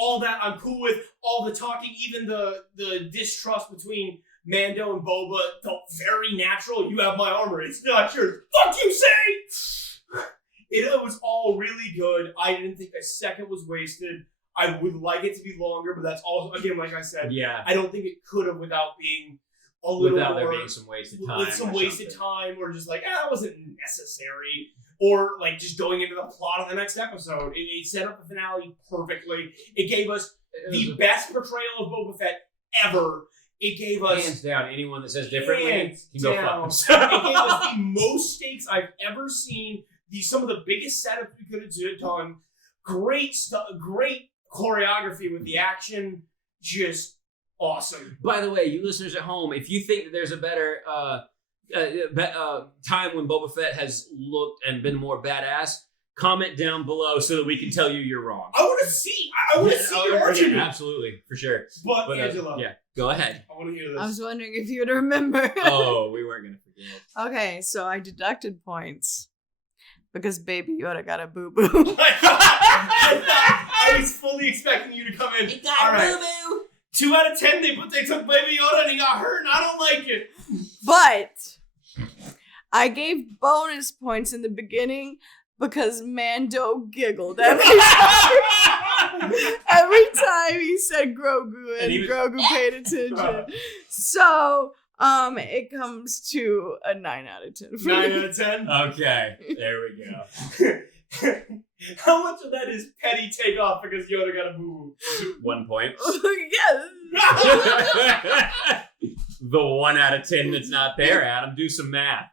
all that I'm cool with. All the talking, even the distrust between Mando and Boba felt very natural. You have my armor. It's not yours. Fuck you, say. It was all really good. I didn't think a second was wasted. I would like it to be longer, but that's also, again, like I said, Yeah. I don't think it could have without being a little Without more, there being some wasted time. with some or wasted something. time, or just like, that wasn't necessary, or like just going into the plot of the next episode. It set up the finale perfectly. It gave us the best portrayal of Boba Fett ever. It gave us Hands down, anyone that says differently Hands can go fuck down. themselves. It gave us the most stakes I've ever seen. Some of the biggest setups we could have done. Great stuff. Great choreography with the action. Just awesome. By the way, you listeners at home, if you think that there's a better time when Boba Fett has looked and been more badass, comment down below so that we can tell you you're wrong. I want to see. I want to see your argument. Absolutely, for sure. But, uh, Angela, yeah, go ahead. I want to hear this. I was wondering if you would remember. Oh, we weren't gonna forget. Okay, so I deducted points because Baby Yoda got a boo boo. I was fully expecting you to come in. All right. boo. 2 out of 10. They took Baby Yoda and he got hurt, and I don't like it. But I gave bonus points in the beginning because Mando giggled every time. Every time he said Grogu and And he was- Grogu paid attention. So it comes to a 9 out of 10 for 9 me. out of 10. Okay, there we go. How much of that is petty takeoff because Yoda got a boo? 1 point. Yes. The 1 out of 10 that's not there, Adam. Do some math.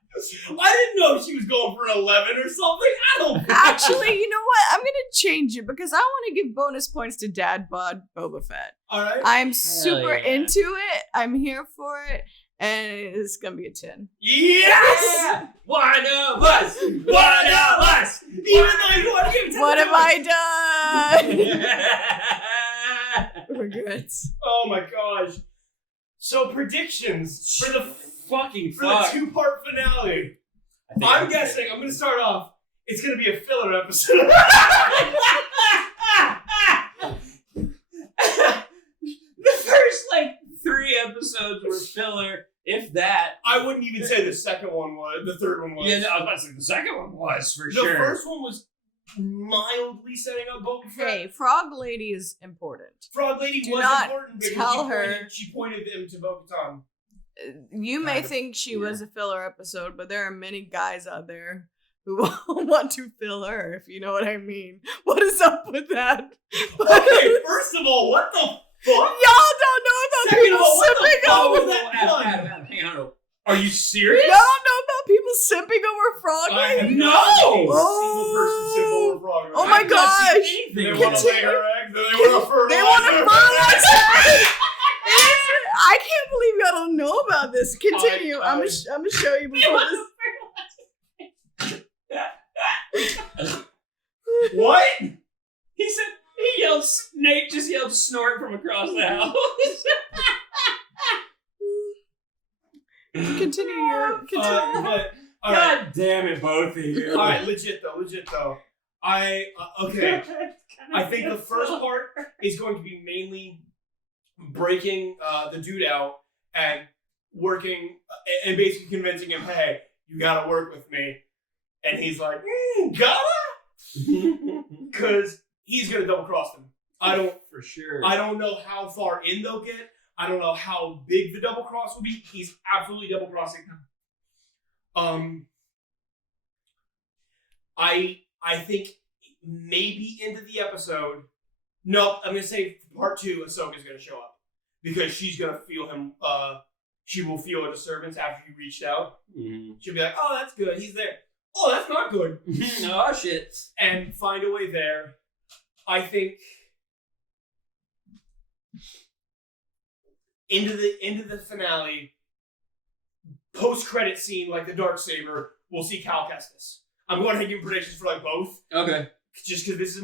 I didn't know she was going for an 11 or something. I don't. Actually, you know what? I'm gonna change it because I want to give bonus points to Dad Bod Boba Fett. All right. I'm super yeah. into it. I'm here for it, and it's gonna be a 10. Yes. One of us! One of us! Even though you want to give it to What the have I done? Regrets. Oh my gosh. So predictions for the Fucking for fuck. the 2-part finale. I think I'm guessing. I'm going to start off. It's going to be a filler episode. The first, 3 episodes were filler, if that. I wouldn't even say the second one was. The third one was. Yeah, no, I was about to say the second one was, for the sure. first one was mildly setting up Boba Fett. Hey, Frog Lady is important. Frog Lady Do was not important because tell her- she pointed them to Bo-Katan. You may Kind of, think she was a filler episode, but there are many guys out there who want to fill her, if you know what I mean. What is up with that? Okay, first of all, what the fuck? Y'all don't know about Second of people all, what the sipping fuck over was that pun? Adam, hang on. Are you serious? Y'all don't know about people sipping over Frog I have Lady? not seen a Oh. single person They want to lay her eggs. Then they want to fertilize. They want to fertilize her. I can't believe y'all don't know about this. Continue. I'm gonna show you before this. What? He said he yelled. Nate just yelled snort from across the house. Continue. But, all God right. damn it, both of you. All right, legit though. Okay. I think the first part is going to be mainly breaking the dude out and working and basically convincing him, hey, you gotta work with me. And he's like, gotta? Because he's gonna double cross him. For sure. I don't know how far in they'll get. I don't know how big the double cross will be. He's absolutely double crossing him. I think maybe into the episode. No, I'm gonna say part 2. Ahsoka's gonna show up because she's gonna feel him. She will feel a disturbance after he reached out. Mm-hmm. She'll be like, "Oh, that's good. He's there. Oh, that's not good." Oh shit! And find a way there. I think into the finale, post-credit scene like the Darksaber, we'll see Cal Kestis. I'm going to give predictions for like both. Okay. Just because this is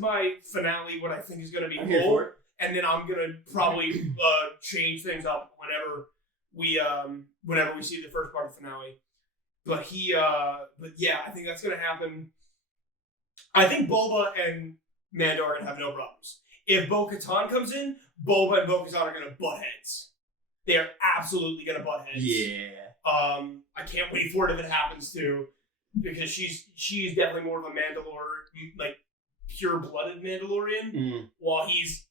my finale, what I think is going to be cool, and then I'm gonna probably change things up whenever we see the first part of the finale. But yeah, I think that's gonna happen. I think Boba and Mando are gonna have no problems. If Bo-Katan comes in, Boba and Bo-Katan are gonna butt heads. They are absolutely gonna butt heads. Yeah. I can't wait for it if it happens too, because she's definitely more of a Mandalorian, like pure-blooded Mandalorian, while he's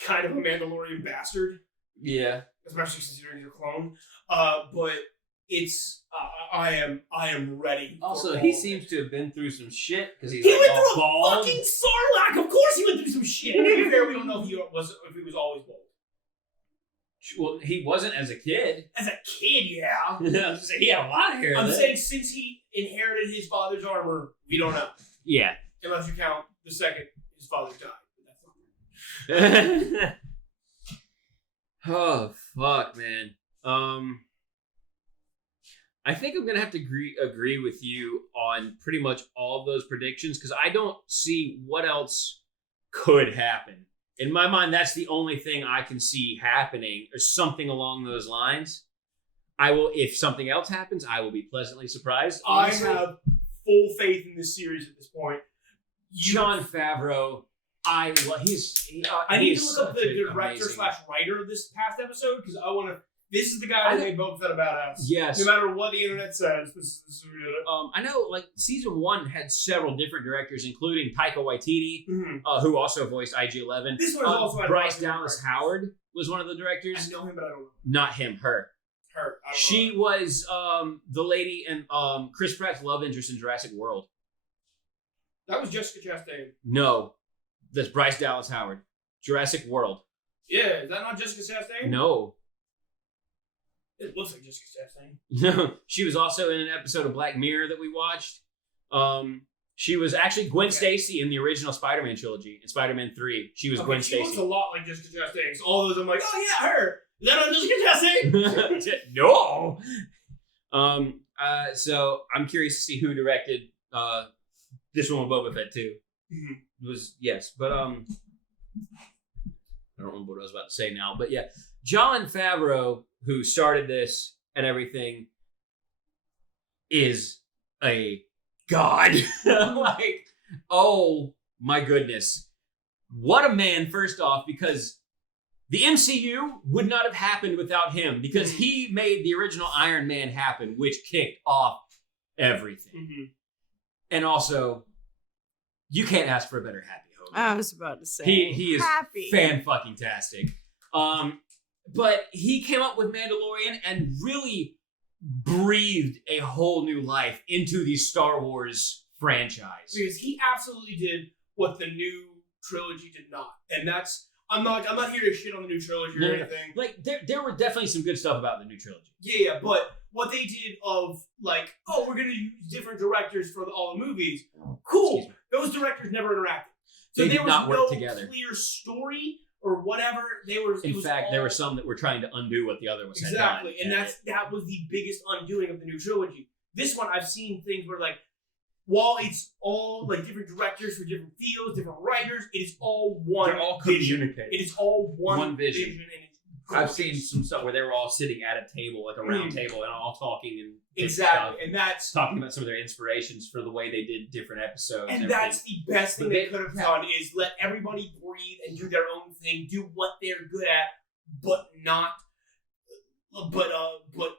kind of a Mandalorian bastard. Yeah. Especially considering he's a clone. But it's I am ready. Also, he seems to have been through some shit because he went through a fucking Sarlacc. Of course, he went through some shit. To be fair, we don't know if he was always bold. Well, he wasn't as a kid. As a kid, yeah. I was gonna say, he had a lot of hair. I'm saying since he inherited his father's armor, we don't know. Yeah. Unless you count the second his father died. But that's not Oh fuck, man. I think I'm gonna have to agree with you on pretty much all of those predictions because I don't see what else could happen. In my mind, that's the only thing I can see happening, or something along those lines. I will, if something else happens, I will be pleasantly surprised. Honestly. I have full faith in this series at this point. Jon Favreau. I need to look up the director/writer of this past episode because I want to. This is the guy who made Boba Fett a badass. Yes. No matter what the internet says, this is who did it. I know, like season 1 had several different directors, including Taika Waititi, who also voiced IG-11. This one is also Bryce Dallas Howard was one of the directors. I know him, but I don't know. Not him. Her. She was the lady and Chris Pratt's love interest in Jurassic World. That was Jessica Chastain. No. That's Bryce Dallas Howard. Jurassic World. Yeah, is that not Jessica Chastain? No. It looks like Jessica Chastain. No. She was also in an episode of Black Mirror that we watched. She was actually Gwen Stacy in the original Spider-Man trilogy. In Spider-Man 3, she was Gwen Stacy. She looks a lot like Jessica Chastain. So all those I'm like, oh yeah, her. Is that not Jessica Chastain? No. So I'm curious to see who directed this one with Boba Fett too. It was but I don't remember what I was about to say now, but yeah, Jon Favreau, who started this and everything, is a god. Like, oh my goodness, what a man! First off, because the MCU would not have happened without him, because he made the original Iron Man happen, which kicked off everything. And also, you can't ask for a better happy hope. I was about to say he is happy. Fan-fucking-tastic. But he came up with Mandalorian and really breathed a whole new life into the Star Wars franchise. Because he absolutely did what the new trilogy did not, and that's I'm not here to shit on the new trilogy or anything. Like there were definitely some good stuff about the new trilogy. Yeah, but what they did of like, oh, we're gonna use different directors for all the movies. Cool. Those directors never interacted. So They there did was not work no together. clear story or whatever. In fact, there were some that were trying to undo what the other was had done. exactly, and that was the biggest undoing of the new trilogy. This one, I've seen things where like, while it's all like different directors for different fields, different writers, it is all one. They're all vision. communicating. It is all one vision. and it's I've seen some stuff where they were all sitting at a table, like a round table, and all talking and exactly, stuff, and that's talking about some of their inspirations for the way they did different episodes. and that's the best thing But they they- could have done is let everybody breathe and do their own thing, do what they're good at, but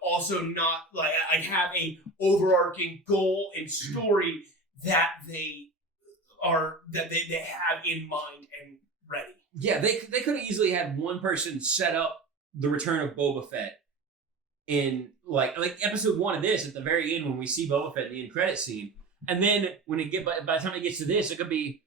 also not like I have a overarching goal and story that they have in mind and ready. Yeah, they could have easily had one person set up the return of Boba Fett in like episode 1 of this at the very end when we see Boba Fett in the end credit scene, and then when by the time it gets to this, it could be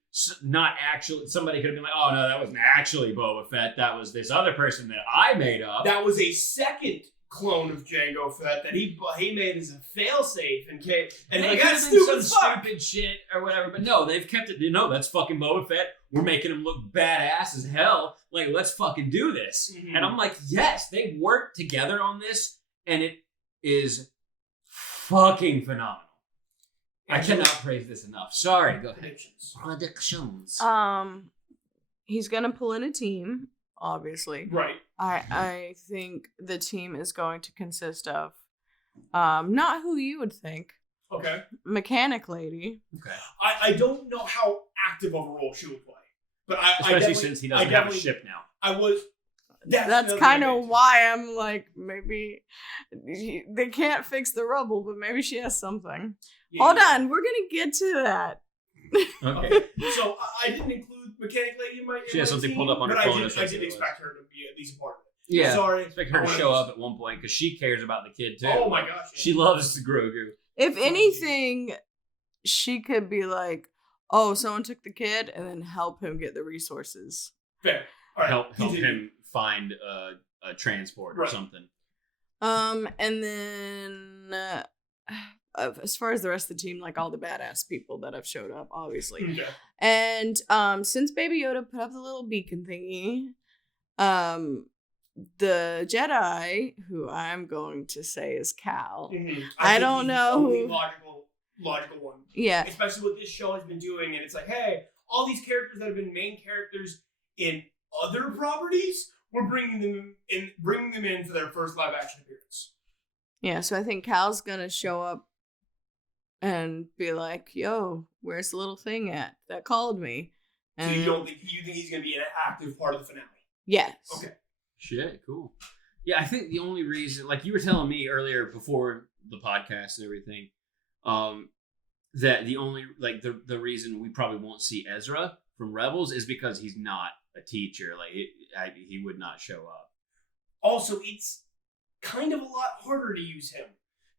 not actually somebody could have been like, oh no, that wasn't actually Boba Fett, that was this other person that I made up. That was a second clone of Jango Fett that he made as a failsafe in case, and like that's some stupid. stupid shit or whatever. But no, they've kept it. No, that's fucking Boba Fett. We're making him look badass as hell. Like, let's fucking do this. Mhm. And I'm like, yes, they worked together on this, and it is fucking phenomenal. I cannot praise this enough. Sorry, go ahead. Predictions. He's gonna pull in a team, obviously. Right. I think the team is going to consist of not who you would think. Okay. Mechanic lady. Okay. I don't know how active of a role she would play, but Especially since he doesn't have a ship now. I was. That's kind of why I'm like, maybe they can't fix the rubble, but maybe she has something. Yeah. Hold on, we're gonna get to that. Okay. So I didn't include Mechanic Lady in my. She has something team, pulled up on her but phone. I did expect her to be at least a part of it. Yeah. Sorry. Expect her to show up at one point because she cares about the kid too. Oh my gosh. She loves Grogu. If anything, she could be like, "Oh, someone took the kid," and then help him get the resources. Fair. All right. Help continue. him find a transport or Right. something. And then as far as the rest of the team, like all the badass people that have showed up, obviously. Okay. And since Baby Yoda put up the little beacon thingy, the Jedi, who I'm going to say is Cal. Mhm. I think don't he's the know only who- logical one. Yeah. Especially what this show has been doing, and it's like, hey, all these characters that have been main characters in other properties, we're bringing them in for their first live action appearance. Yeah, so I think Cal's gonna show up and be like, "Yo, where's the little thing at that called me?" So And you think he's going to be an active part of the finale? yes. Okay. Shit, cool. Yeah, I think the only reason, like you were telling me earlier before the podcast and everything, that the only the reason we probably won't see Ezra from Rebels is because he's not a teacher. Like he would not show up. Also, it's kind of a lot harder to use him.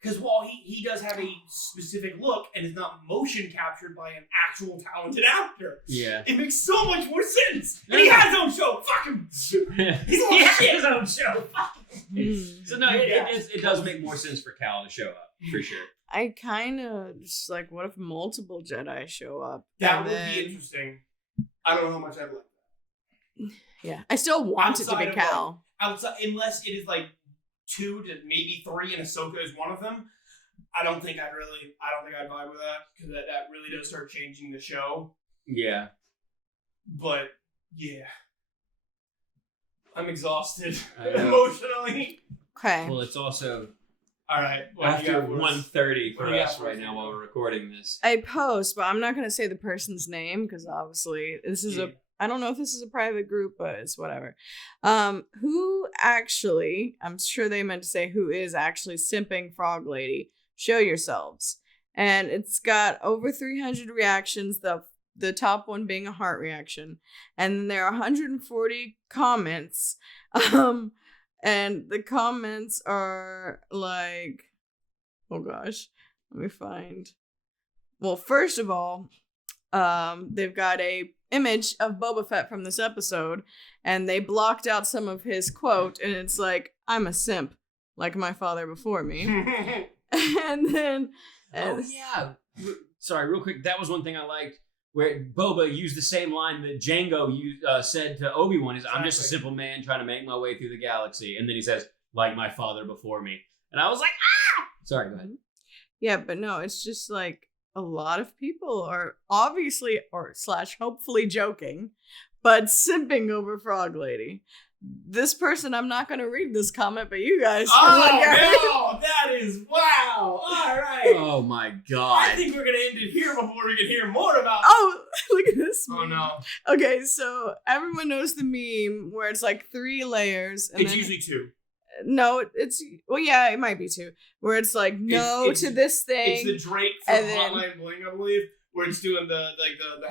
Because while he does have a specific look and is not motion captured by an actual talented actor, Yeah. it makes so much more sense. And he has his own show. Fuck him. He's a little shit. his own show. Fuck him. So no, Yeah. it does make more sense for Cal to show up for sure. I kind of just like, what if multiple Jedi show up? That And would then- be interesting. I don't know how much I'd like that. Yeah, I still want it to Outside be of, Cal. Outside, unless it is like 2 to maybe 3, and Ahsoka is one of them. I don't think I'd vibe with that because that really does start changing the show. Yeah. But yeah, I'm exhausted I know. emotionally. Okay. Well, it's also All right, what do you after got for us? 1:30 What for do you got us for right us, now Nico? while we're recording this. I post, but I'm not gonna say the person's name because obviously this is Yeah. I don't know if this is a private group, but it's whatever. Who actually, I'm sure they meant to say who is actually simping Frog Lady. Show yourselves. And it's got over 300 reactions, the top one being a heart reaction. And then there are 140 comments. And the comments are like, oh gosh, let me find. Well, first of all, they've got a image of Boba Fett from this episode, and they blocked out some of his quote, and it's like, "I'm a simp, like my father before me." And then, Oh yeah. Sorry, real quick. That was one thing I liked where Boba used the same line that Jango said to Obi-Wan. He's, I'm just a simple man trying to make my way through the galaxy. And then he says, like my father before me. And I was like, ah! Sorry, go ahead. Yeah, but no, it's just like a lot of people are obviously or / hopefully joking, but simping over Frog Lady. This person, I'm not going to read this comment, but you guys can look at it. Oh, no, that is, wow. All right. Oh my God. I think we're going to end it here before we can hear more about Oh, look at this. Oh, no. Okay, so everyone knows the meme where it's like 3 layers. And It's then, usually 2. no, it's, well, yeah, it might be 2. Where it's like, no It's- to this thing. It's the Drake from and then- Hotline Bling, I believe, where it's doing the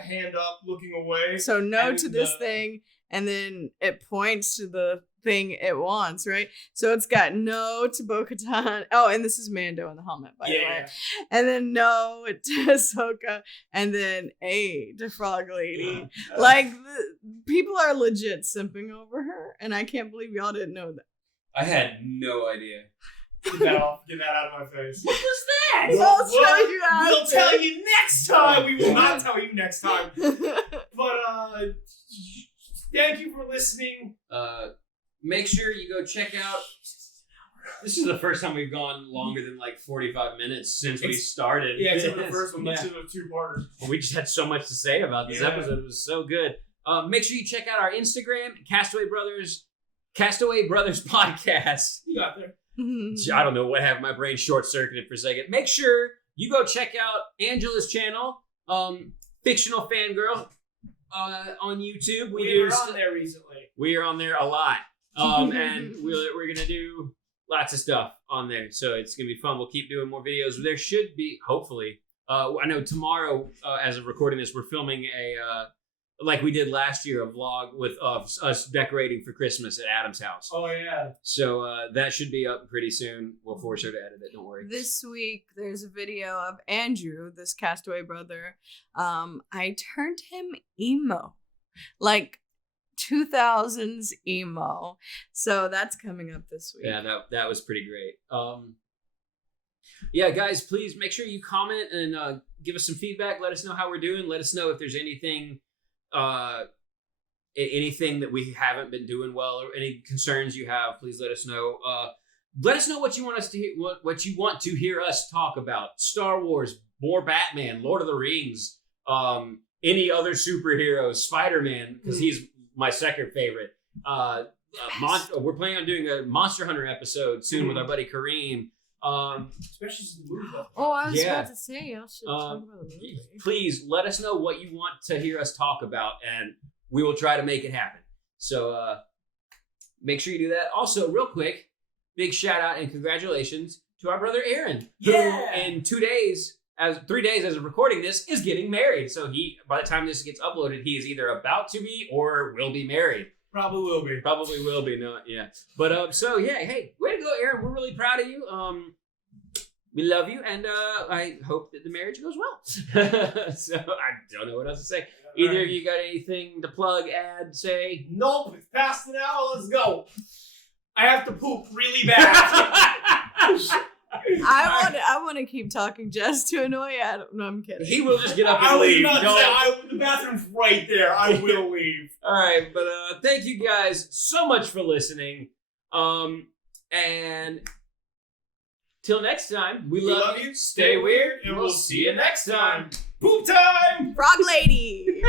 hand up, looking away. So no and to this the- thing, and then it points to the thing it wants, right? So it's got no to Bo-Katan. Oh, and this is Mando in the helmet, by the way. Yeah. And then no to Ahsoka, and then A to Frog Lady. Like, people are legit simping over her, and I can't believe y'all didn't know that. I had no idea. Get that off. Get that out of my face. What was that? I'll show you We'll after. tell you next time. We will not tell you next time. But thank you for listening. Make sure you go check out. This is the first time we've gone longer than like 45 minutes since we started. Yeah, except for the first one. Yeah. This is a 2-parter. Well, we just had so much to say about this Yeah. episode. It was so good. Make sure you check out our Instagram, Castaway Brothers Podcast. You got there. I don't know what happened. My brain short-circuited for a second. Make sure you go check out Angela's channel, Fictional Fangirl, on YouTube. We were on there recently. We are on there a lot. And we're going to do lots of stuff on there. So it's going to be fun. We'll keep doing more videos. There should be, hopefully, I know tomorrow, as of recording this, we're filming like we did last year, a vlog with us decorating for Christmas at Adam's house. Oh, yeah. So that should be up pretty soon. We'll force her to edit it. Don't worry. This week, there's a video of Andrew, this castaway brother. I turned him emo. Like 2000s emo. So that's coming up this week. Yeah, that was pretty great. Yeah, guys, please make sure you comment and give us some feedback. Let us know how we're doing. Let us know if there's anything that we haven't been doing well or any concerns you have. Please let us know. Let us know what you want us to hear, what you want to hear us talk about. Star Wars, more Batman, Lord of the Rings, any other superheroes, Spider-Man, because he's my second favorite. We're planning on doing a Monster Hunter episode soon with our buddy Kareem. Especially since the movie. Oh, I was Yeah. about to say, I should talk about the movie. Please let us know what you want to hear us talk about, and we will try to make it happen. So make sure you do that. Also, real quick, big shout out and congratulations to our brother Aaron, who in 3 days as of recording this is getting married. So by the time this gets uploaded, he is either about to be or will be married. Probably will be. Probably will be. No, yeah. But so yeah, hey, way to go, Aaron. We're really proud of you. We love you, and I hope that the marriage goes well. So I don't know what else to say. Either of you got anything to plug, add, say? Nope, it's past an hour. Let's go. I have to poop really bad. I want to keep talking just to annoy Adam. No, I'm kidding. He will just get up I and was leave. about to Don't- say, the bathroom's right there. I will leave. All right, but thank you guys so much for listening. And till next time, we love you. Stay weird, and we'll see you next time. Poop time! Frog Lady!